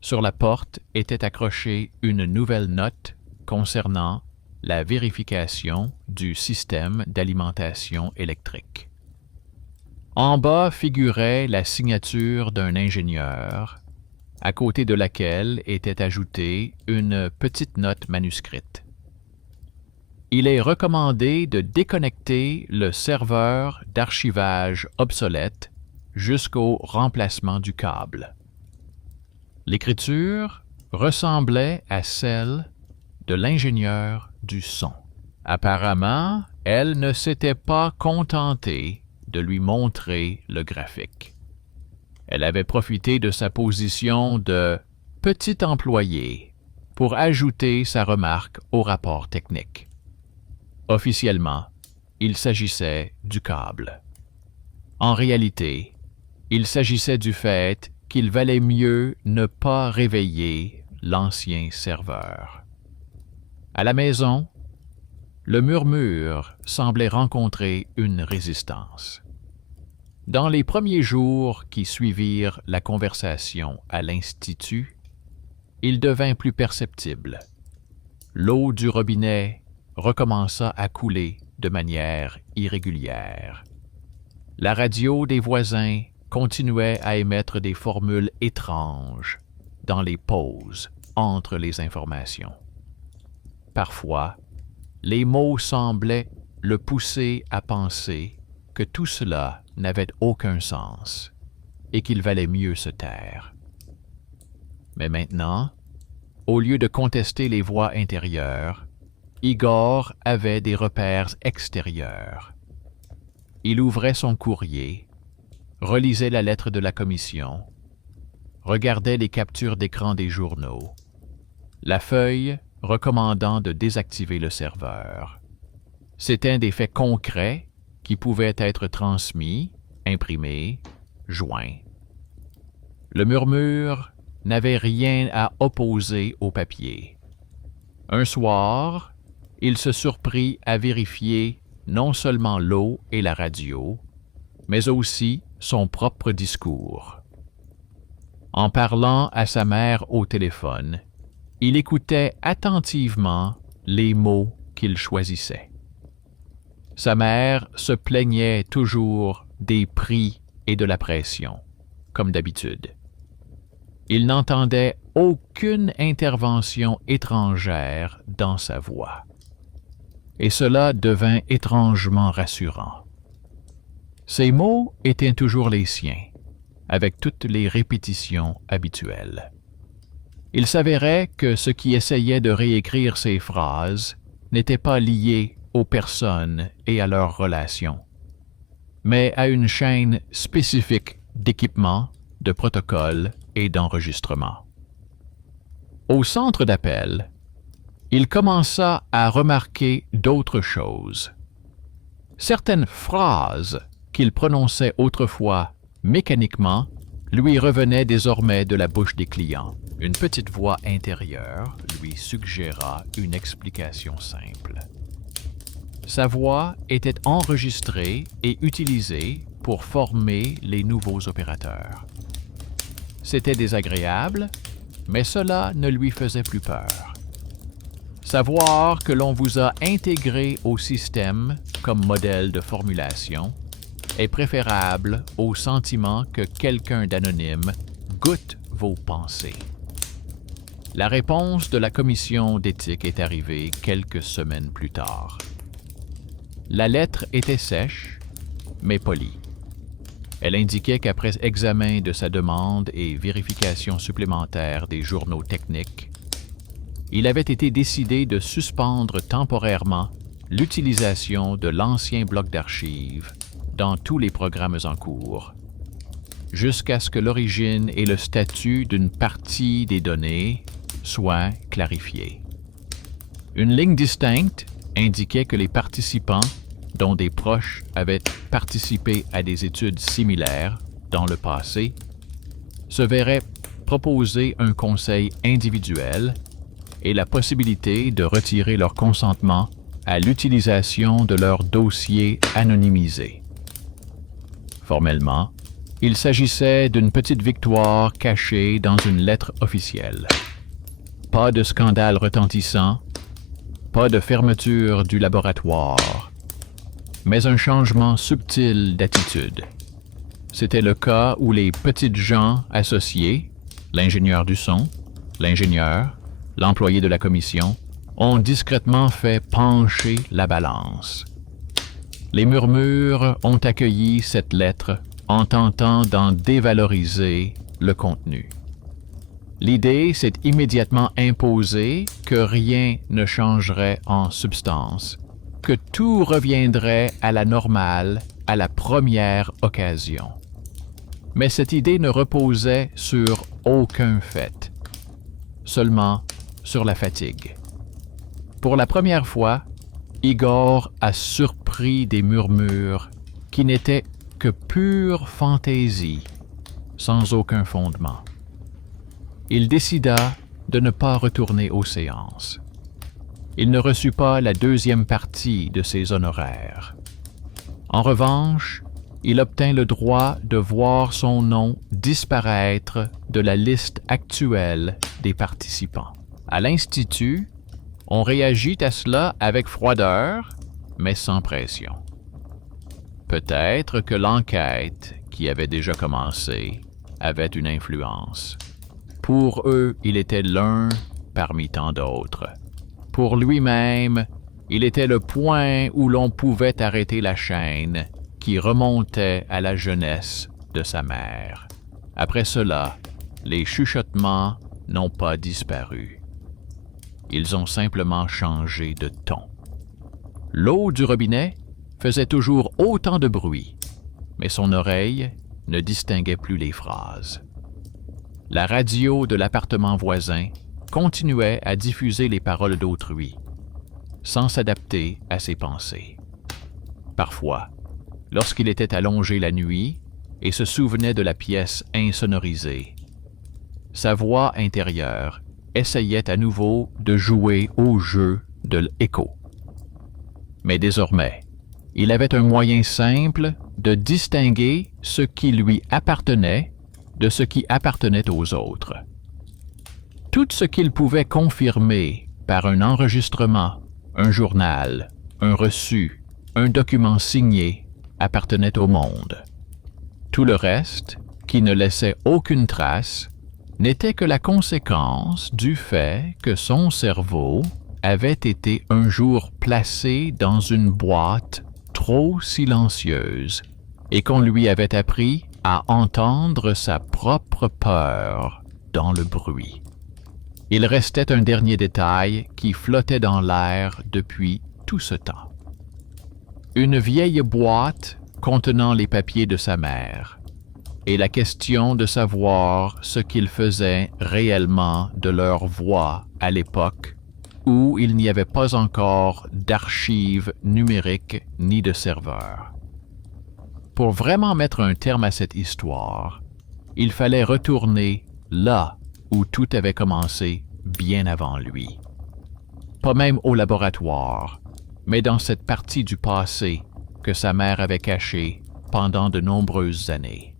Sur la porte était accrochée une nouvelle note concernant la vérification du système d'alimentation électrique. En bas figurait la signature d'un ingénieur, à côté de laquelle était ajoutée une petite note manuscrite. Il est recommandé de déconnecter le serveur d'archivage obsolète jusqu'au remplacement du câble. L'écriture ressemblait à celle de l'ingénieur du son. Apparemment, elle ne s'était pas contentée de lui montrer le graphique. Elle avait profité de sa position de petit employé pour ajouter sa remarque au rapport technique. Officiellement, il s'agissait du câble. En réalité, il s'agissait du fait qu'il valait mieux ne pas réveiller l'ancien serveur. À la maison, le murmure semblait rencontrer une résistance. Dans les premiers jours qui suivirent la conversation à l'Institut, il devint plus perceptible. L'eau du robinet recommença à couler de manière irrégulière. La radio des voisins continuait à émettre des formules étranges dans les pauses entre les informations. Parfois, les mots semblaient le pousser à penser que tout cela n'avait aucun sens et qu'il valait mieux se taire. Mais maintenant, au lieu de contester les voix intérieures, Igor avait des repères extérieurs. Il ouvrait son courrier, relisait la lettre de la commission, regardait les captures d'écran des journaux, la feuille recommandant de désactiver le serveur. C'étaient des faits concrets qui pouvaient être transmis, imprimés, joints. Le murmure n'avait rien à opposer au papier. Un soir, il se surprit à vérifier non seulement l'eau et la radio, mais aussi son propre discours. En parlant à sa mère au téléphone, il écoutait attentivement les mots qu'il choisissait. Sa mère se plaignait toujours des prix et de la pression, comme d'habitude. Il n'entendait aucune intervention étrangère dans sa voix. Et cela devint étrangement rassurant. Ces mots étaient toujours les siens, avec toutes les répétitions habituelles. Il s'avérait que ce qui essayait de réécrire ces phrases n'était pas lié aux personnes et à leurs relations, mais à une chaîne spécifique d'équipements, de protocoles et d'enregistrements. Au centre d'appel, il commença à remarquer d'autres choses. Certaines phrases qu'il prononçait autrefois mécaniquement lui revenaient désormais de la bouche des clients. Une petite voix intérieure lui suggéra une explication simple. Sa voix était enregistrée et utilisée pour former les nouveaux opérateurs. C'était désagréable, mais cela ne lui faisait plus peur. Savoir que l'on vous a intégré au système comme modèle de formulation est préférable au sentiment que quelqu'un d'anonyme goûte vos pensées. La réponse de la commission d'éthique est arrivée quelques semaines plus tard. La lettre était sèche, mais polie. Elle indiquait qu'après examen de sa demande et vérification supplémentaire des journaux techniques, il avait été décidé de suspendre temporairement l'utilisation de l'ancien bloc d'archives dans tous les programmes en cours, jusqu'à ce que l'origine et le statut d'une partie des données soient clarifiés. Une ligne distincte indiquait que les participants, dont des proches avaient participé à des études similaires dans le passé, se verraient proposer un conseil individuel et la possibilité de retirer leur consentement à l'utilisation de leurs dossiers anonymisés. Formellement, il s'agissait d'une petite victoire cachée dans une lettre officielle. Pas de scandale retentissant, pas de fermeture du laboratoire, mais un changement subtil d'attitude. C'était le cas où les petites gens associés, l'ingénieur du son, l'ingénieur, l'employé de la commission, ont discrètement fait pencher la balance. Les murmures ont accueilli cette lettre en tentant d'en dévaloriser le contenu. L'idée s'est immédiatement imposée que rien ne changerait en substance, que tout reviendrait à la normale à la première occasion. Mais cette idée ne reposait sur aucun fait, seulement sur la fatigue. Pour la première fois, Igor a surpris des murmures qui n'étaient que pure fantaisie, sans aucun fondement. Il décida de ne pas retourner aux séances. Il ne reçut pas la deuxième partie de ses honoraires. En revanche, il obtint le droit de voir son nom disparaître de la liste actuelle des participants. À l'Institut, on réagit à cela avec froideur, mais sans pression. Peut-être que l'enquête, qui avait déjà commencé, avait une influence. Pour eux, il était l'un parmi tant d'autres. Pour lui-même, il était le point où l'on pouvait arrêter la chaîne qui remontait à la jeunesse de sa mère. Après cela, les chuchotements n'ont pas disparu. Ils ont simplement changé de ton. L'eau du robinet faisait toujours autant de bruit, mais son oreille ne distinguait plus les phrases. La radio de l'appartement voisin continuait à diffuser les paroles d'autrui, sans s'adapter à ses pensées. Parfois, lorsqu'il était allongé la nuit et se souvenait de la pièce insonorisée, sa voix intérieure essayait à nouveau de jouer au jeu de l'écho. Mais désormais, il avait un moyen simple de distinguer ce qui lui appartenait de ce qui appartenait aux autres. Tout ce qu'il pouvait confirmer par un enregistrement, un journal, un reçu, un document signé appartenait au monde. Tout le reste, qui ne laissait aucune trace, n'était que la conséquence du fait que son cerveau avait été un jour placé dans une boîte trop silencieuse et qu'on lui avait appris à entendre sa propre peur dans le bruit. Il restait un dernier détail qui flottait dans l'air depuis tout ce temps. Une vieille boîte contenant les papiers de sa mère et la question de savoir ce qu'ils faisaient réellement de leur voix à l'époque où il n'y avait pas encore d'archives numériques ni de serveurs. Pour vraiment mettre un terme à cette histoire, il fallait retourner là où tout avait commencé bien avant lui. Pas même au laboratoire, mais dans cette partie du passé que sa mère avait cachée pendant de nombreuses années.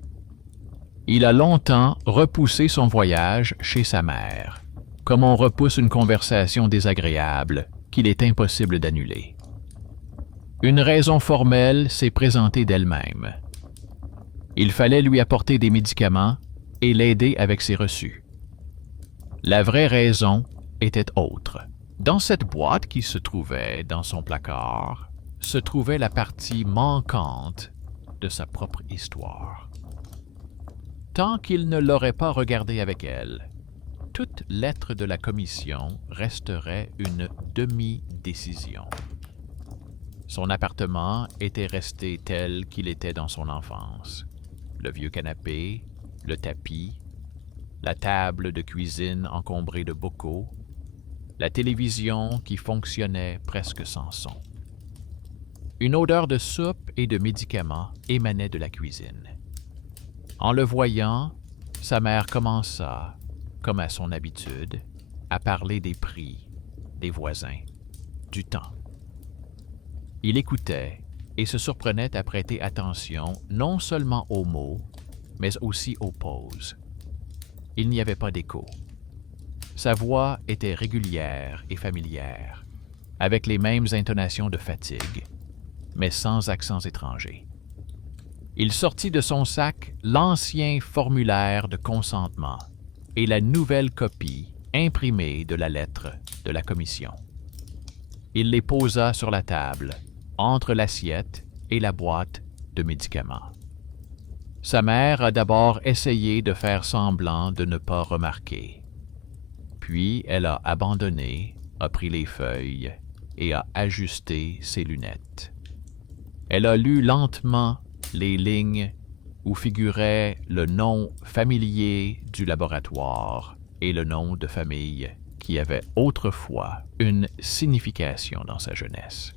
Il a longtemps repoussé son voyage chez sa mère, comme on repousse une conversation désagréable qu'il est impossible d'annuler. Une raison formelle s'est présentée d'elle-même. Il fallait lui apporter des médicaments et l'aider avec ses reçus. La vraie raison était autre. Dans cette boîte qui se trouvait dans son placard, se trouvait la partie manquante de sa propre histoire. Tant qu'il ne l'aurait pas regardée avec elle, toute lettre de la commission resterait une demi-décision. Son appartement était resté tel qu'il était dans son enfance. Le vieux canapé, le tapis, la table de cuisine encombrée de bocaux, la télévision qui fonctionnait presque sans son. Une odeur de soupe et de médicaments émanait de la cuisine. En le voyant, sa mère commença, comme à son habitude, à parler des prix, des voisins, du temps. Il écoutait et se surprenait à prêter attention non seulement aux mots, mais aussi aux pauses. Il n'y avait pas d'écho. Sa voix était régulière et familière, avec les mêmes intonations de fatigue, mais sans accents étrangers. Il sortit de son sac l'ancien formulaire de consentement et la nouvelle copie imprimée de la lettre de la commission. Il les posa sur la table, entre l'assiette et la boîte de médicaments. Sa mère a d'abord essayé de faire semblant de ne pas remarquer. Puis elle a abandonné, a pris les feuilles et a ajusté ses lunettes. Elle a lu lentement les lignes où figurait le nom familier du laboratoire et le nom de famille qui avait autrefois une signification dans sa jeunesse.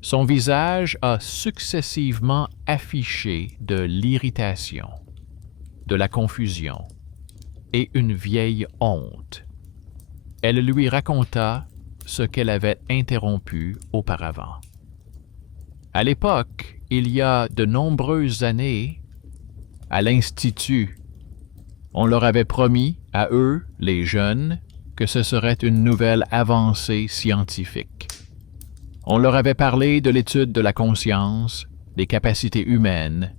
Son visage a successivement affiché de l'irritation, de la confusion et une vieille honte. Elle lui raconta ce qu'elle avait interrompu auparavant. À l'époque, il y a de nombreuses années, à l'Institut, on leur avait promis, à eux, les jeunes, que ce serait une nouvelle avancée scientifique. On leur avait parlé de l'étude de la conscience, des capacités humaines.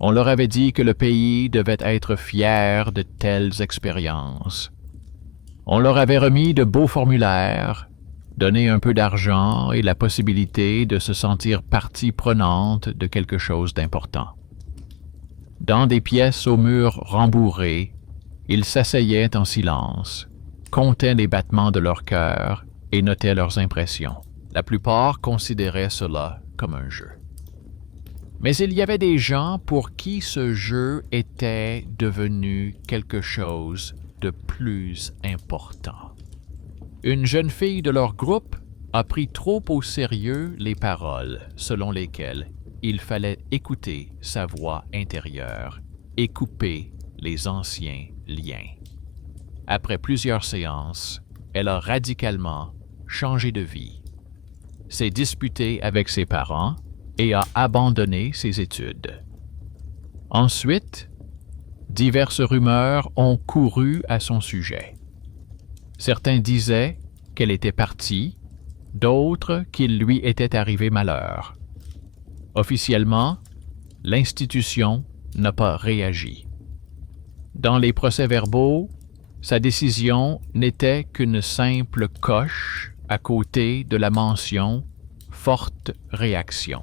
On leur avait dit que le pays devait être fier de telles expériences. On leur avait remis de beaux formulaires, donné un peu d'argent et la possibilité de se sentir partie prenante de quelque chose d'important. Dans des pièces aux murs rembourrés, ils s'asseyaient en silence, comptaient les battements de leur cœur et notaient leurs impressions. La plupart considéraient cela comme un jeu. Mais il y avait des gens pour qui ce jeu était devenu quelque chose de plus important. Une jeune fille de leur groupe a pris trop au sérieux les paroles selon lesquelles il fallait écouter sa voix intérieure et couper les anciens liens. Après plusieurs séances, elle a radicalement changé de vie, s'est disputée avec ses parents et a abandonné ses études. Ensuite, diverses rumeurs ont couru à son sujet. Certains disaient qu'elle était partie, d'autres qu'il lui était arrivé malheur. Officiellement, l'institution n'a pas réagi. Dans les procès-verbaux, sa décision n'était qu'une simple coche à côté de la mention « forte réaction ».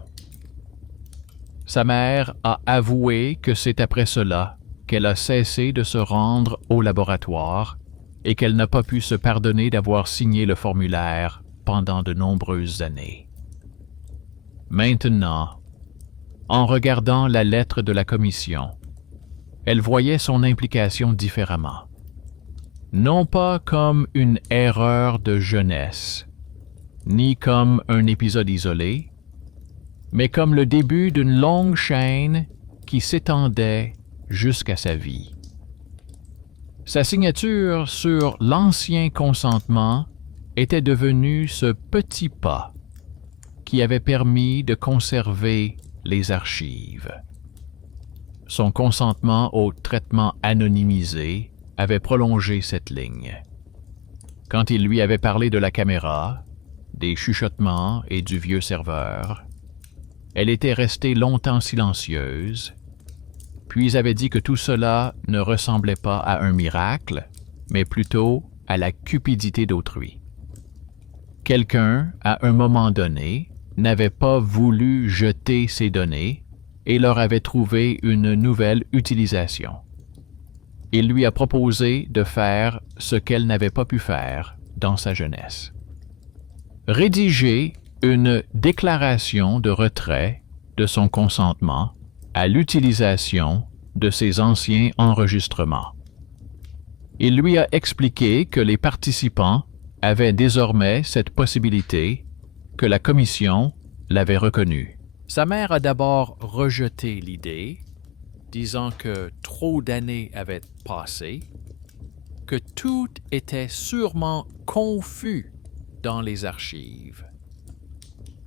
Sa mère a avoué que c'est après cela qu'elle a cessé de se rendre au laboratoire et qu'elle n'a pas pu se pardonner d'avoir signé le formulaire pendant de nombreuses années. Maintenant, en regardant la lettre de la commission, elle voyait son implication différemment. Non pas comme une erreur de jeunesse, ni comme un épisode isolé, mais comme le début d'une longue chaîne qui s'étendait jusqu'à sa vie. Sa signature sur l'ancien consentement était devenue ce petit pas qui avait permis de conserver les archives. son consentement au traitement anonymisé avait prolongé cette ligne. Quand il lui avait parlé de la caméra, des chuchotements et du vieux serveur, elle était restée longtemps silencieuse, puis avait dit que tout cela ne ressemblait pas à un miracle, mais plutôt à la cupidité d'autrui. Quelqu'un, à un moment donné, n'avait pas voulu jeter ces données et leur avait trouvé une nouvelle utilisation. Il lui a proposé de faire ce qu'elle n'avait pas pu faire dans sa jeunesse. Rédiger une déclaration de retrait de son consentement à l'utilisation de ses anciens enregistrements. Il lui a expliqué que les participants avaient désormais cette possibilité, que la commission l'avait reconnue. Sa mère a d'abord rejeté l'idée, disant que trop d'années avaient passé, que tout était sûrement confus dans les archives.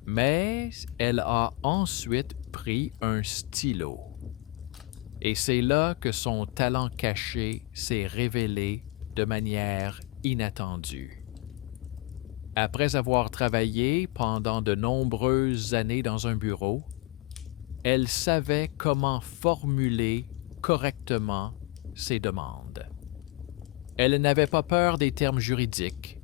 Mais elle a ensuite pris un stylo. Et c'est là que son talent caché s'est révélé de manière inattendue. Après avoir travaillé pendant de nombreuses années dans un bureau, elle savait comment formuler correctement ses demandes. Elle n'avait pas peur des termes juridiques,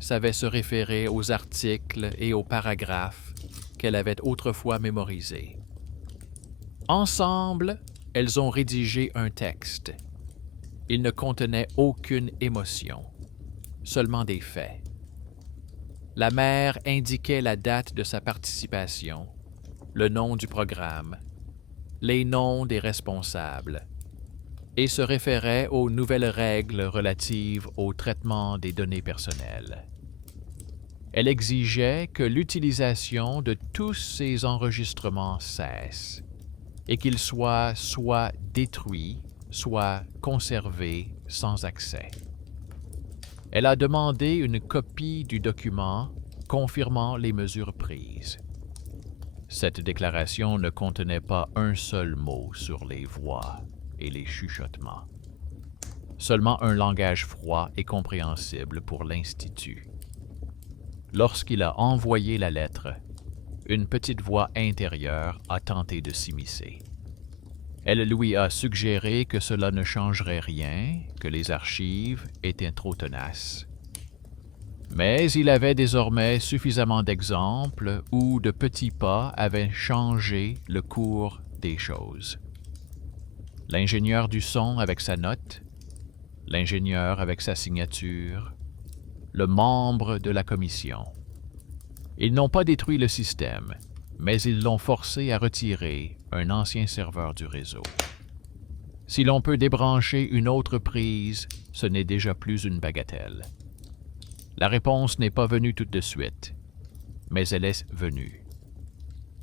savait se référer aux articles et aux paragraphes qu'elle avait autrefois mémorisés. Ensemble, elles ont rédigé un texte. Il ne contenait aucune émotion, seulement des faits. La mère indiquait la date de sa participation, le nom du programme, les noms des responsables, et se référait aux nouvelles règles relatives au traitement des données personnelles. Elle exigeait que l'utilisation de tous ces enregistrements cesse et qu'ils soient soit détruits, soit conservés sans accès. Elle a demandé une copie du document confirmant les mesures prises. Cette déclaration ne contenait pas un seul mot sur les voix et les chuchotements. Seulement un langage froid et compréhensible pour l'Institut. Lorsqu'il a envoyé la lettre, une petite voix intérieure a tenté de s'immiscer. Elle lui a suggéré que cela ne changerait rien, que les archives étaient trop tenaces. Mais il avait désormais suffisamment d'exemples où de petits pas avaient changé le cours des choses. L'ingénieur du son avec sa note, l'ingénieur avec sa signature, le membre de la commission. Ils n'ont pas détruit le système, mais ils l'ont forcé à retirer un ancien serveur du réseau. Si l'on peut débrancher une autre prise, ce n'est déjà plus une bagatelle. La réponse n'est pas venue tout de suite, mais elle est venue.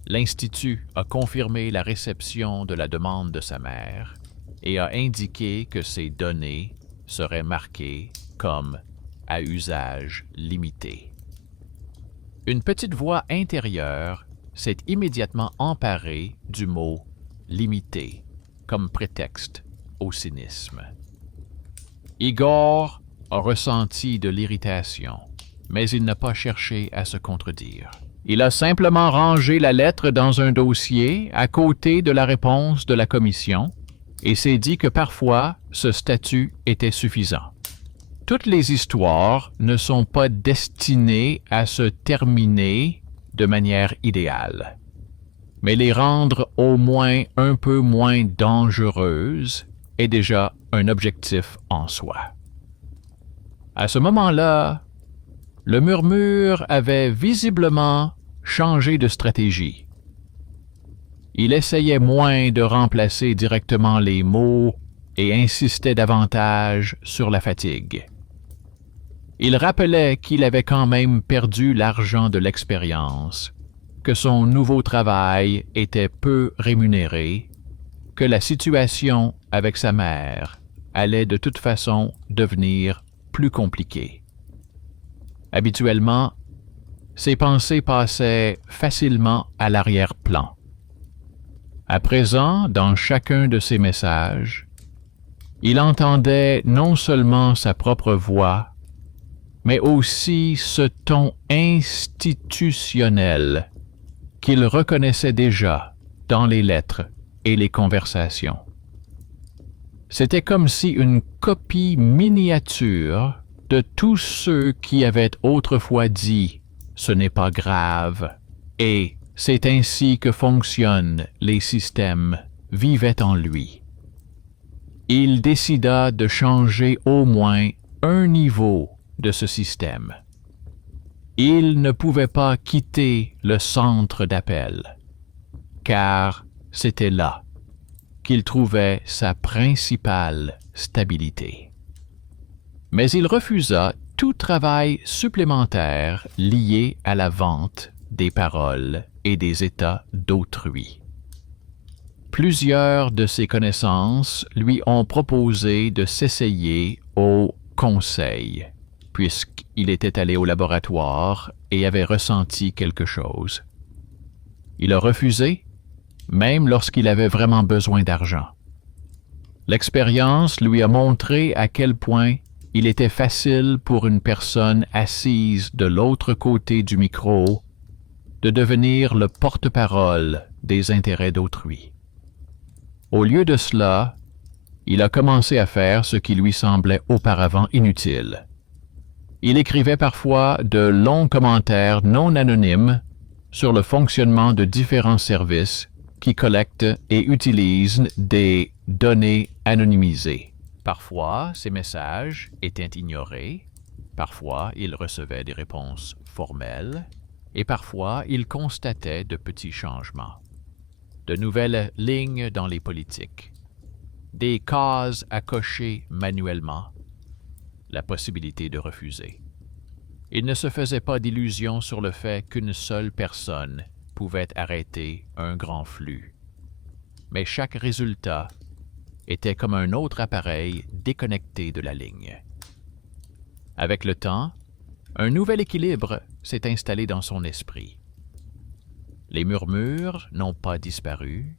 L'Institut a confirmé la réception de la demande de sa mère et a indiqué que ces données seraient marquées comme « à usage limité ». Une petite voix intérieure s'est immédiatement emparée du mot « limité » comme prétexte au cynisme. Igor a ressenti de l'irritation, mais il n'a pas cherché à se contredire. Il a simplement rangé la lettre dans un dossier à côté de la réponse de la commission et s'est dit que parfois ce statut était suffisant. Toutes les histoires ne sont pas destinées à se terminer de manière idéale, mais les rendre au moins un peu moins dangereuses est déjà un objectif en soi. À ce moment-là, le murmure avait visiblement changé de stratégie. Il essayait moins de remplacer directement les mots et insistait davantage sur la fatigue. Il rappelait qu'il avait quand même perdu l'argent de l'expérience, que son nouveau travail était peu rémunéré, que la situation avec sa mère allait de toute façon devenir plus compliquée. Habituellement, ses pensées passaient facilement à l'arrière-plan. À présent, dans chacun de ses messages, il entendait non seulement sa propre voix, mais aussi ce ton institutionnel qu'il reconnaissait déjà dans les lettres et les conversations. C'était comme si une copie miniature de tous ceux qui avaient autrefois dit « ce n'est pas grave » et « c'est ainsi que fonctionnent les systèmes » vivait en lui. Il décida de changer au moins un niveau de ce système. Il ne pouvait pas quitter le centre d'appel, car c'était là qu'il trouvait sa principale stabilité. Mais il refusa tout travail supplémentaire lié à la vente des paroles et des états d'autrui. Plusieurs de ses connaissances lui ont proposé de s'essayer au conseil, puisqu'il était allé au laboratoire et avait ressenti quelque chose. Il a refusé, même lorsqu'il avait vraiment besoin d'argent. L'expérience lui a montré à quel point il était facile pour une personne assise de l'autre côté du micro de devenir le porte-parole des intérêts d'autrui. Au lieu de cela, il a commencé à faire ce qui lui semblait auparavant inutile. Il écrivait parfois de longs commentaires non anonymes sur le fonctionnement de différents services qui collectent et utilisent des données anonymisées. Parfois, ces messages étaient ignorés, parfois il recevait des réponses formelles, et parfois il constatait de petits changements. De nouvelles lignes dans les politiques, des cases à cocher manuellement, la possibilité de refuser. Il ne se faisait pas d'illusions sur le fait qu'une seule personne pouvait arrêter un grand flux. Mais chaque résultat était comme un autre appareil déconnecté de la ligne. Avec le temps, un nouvel équilibre s'est installé dans son esprit. Les murmures n'ont pas disparu,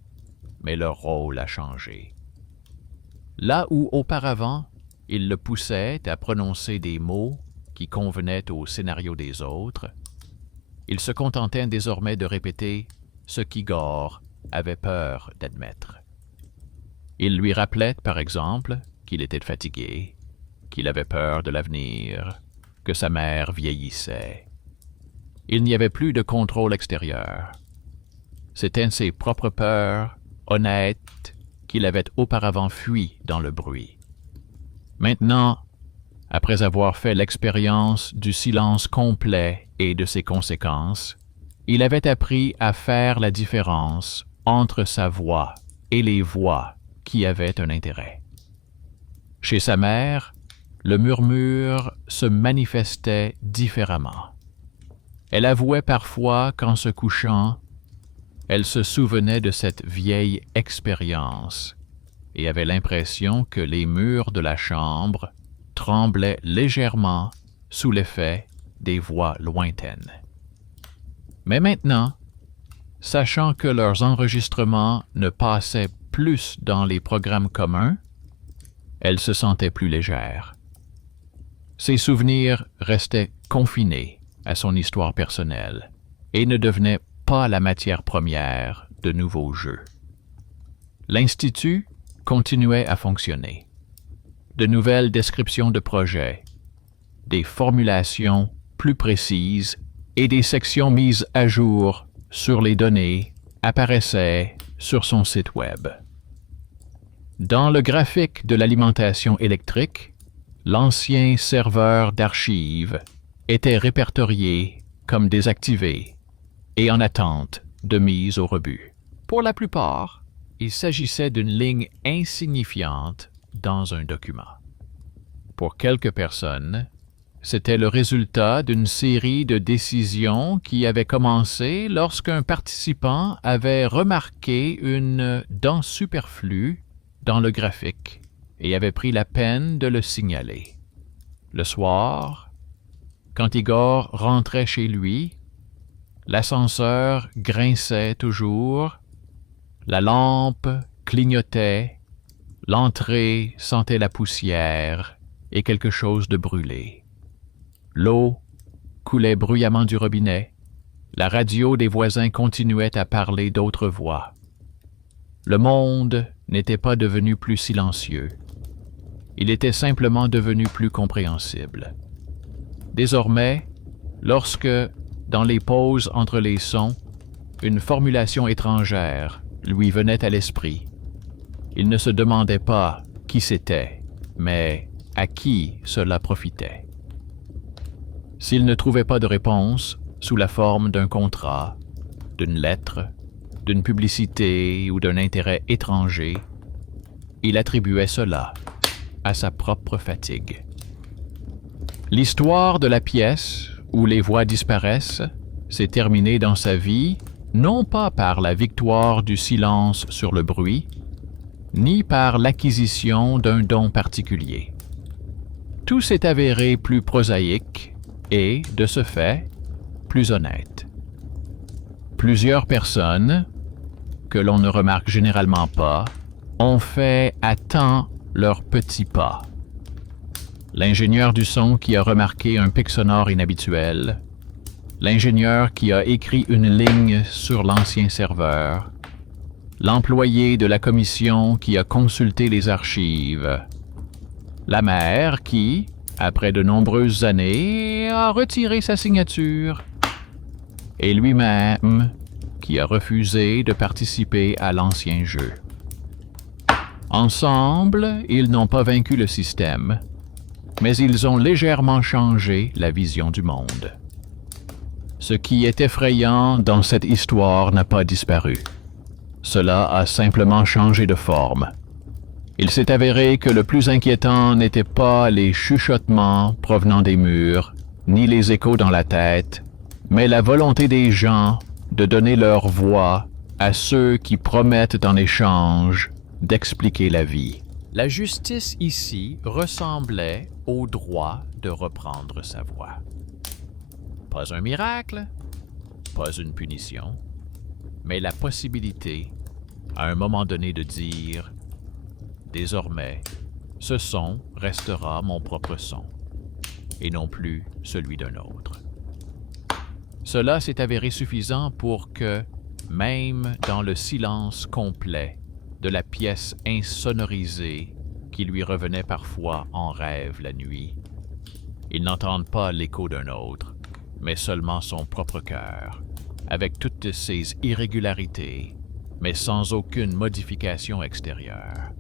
mais leur rôle a changé. Là où auparavant, il le poussait à prononcer des mots qui convenaient au scénario des autres, il se contentait désormais de répéter ce qu'Igor avait peur d'admettre. Il lui rappelait, par exemple, qu'il était fatigué, qu'il avait peur de l'avenir, que sa mère vieillissait. Il n'y avait plus de contrôle extérieur. C'étaient ses propres peurs, honnêtes, qu'il avait auparavant fui dans le bruit. Maintenant, après avoir fait l'expérience du silence complet et de ses conséquences, il avait appris à faire la différence entre sa voix et les voix qui avaient un intérêt. Chez sa mère, le murmure se manifestait différemment. Elle avouait parfois qu'en se couchant, elle se souvenait de cette vieille expérience et avait l'impression que les murs de la chambre tremblaient légèrement sous l'effet des voix lointaines. Mais maintenant, sachant que leurs enregistrements ne passaient plus dans les programmes communs, elle se sentait plus légère. Ses souvenirs restaient confinés à son histoire personnelle et ne devenaient pas la matière première de nouveaux jeux. L'Institut continuait à fonctionner. De nouvelles descriptions de projets, des formulations plus précises et des sections mises à jour sur les données apparaissaient sur son site Web. Dans le graphique de l'alimentation électrique, l'ancien serveur d'archives était répertorié comme désactivé et en attente de mise au rebut. Pour la plupart, il s'agissait d'une ligne insignifiante dans un document. Pour quelques personnes, c'était le résultat d'une série de décisions qui avaient commencé lorsqu'un participant avait remarqué une dent superflue dans le graphique et avait pris la peine de le signaler. Le soir, quand Igor rentrait chez lui, l'ascenseur grinçait toujours La lampe clignotait, l'entrée sentait la poussière et quelque chose de brûlé. L'eau coulait bruyamment du robinet. La radio des voisins continuait à parler d'autres voix. Le monde n'était pas devenu plus silencieux. Il était simplement devenu plus compréhensible. Désormais, lorsque, dans les pauses entre les sons, une formulation étrangère lui venait à l'esprit, il ne se demandait pas qui c'était, mais à qui cela profitait. S'il ne trouvait pas de réponse sous la forme d'un contrat, d'une lettre, d'une publicité ou d'un intérêt étranger, il attribuait cela à sa propre fatigue. L'histoire de la pièce où les voix disparaissent s'est terminée dans sa vie non pas par la victoire du silence sur le bruit, ni par l'acquisition d'un don particulier. Tout s'est avéré plus prosaïque et, de ce fait, plus honnête. Plusieurs personnes, que l'on ne remarque généralement pas, ont fait à temps leurs petits pas. L'ingénieur du son qui a remarqué un pic sonore inhabituel, l'ingénieur qui a écrit une ligne sur l'ancien serveur, l'employé de la commission qui a consulté les archives, la mère qui, après de nombreuses années, a retiré sa signature, et lui-même qui a refusé de participer à l'ancien jeu. Ensemble, ils n'ont pas vaincu le système, mais ils ont légèrement changé la vision du monde. Ce qui est effrayant dans cette histoire n'a pas disparu. Cela a simplement changé de forme. Il s'est avéré que le plus inquiétant n'était pas les chuchotements provenant des murs, ni les échos dans la tête, mais la volonté des gens de donner leur voix à ceux qui promettent en échange d'expliquer la vie. La justice ici ressemblait au droit de reprendre sa voix. Pas un miracle, pas une punition, mais la possibilité, à un moment donné, de dire « Désormais, ce son restera mon propre son, et non plus celui d'un autre. » Cela s'est avéré suffisant pour que, même dans le silence complet de la pièce insonorisée qui lui revenait parfois en rêve la nuit, il n'entende pas l'écho d'un autre, mais seulement son propre cœur, avec toutes ses irrégularités, mais sans aucune modification extérieure.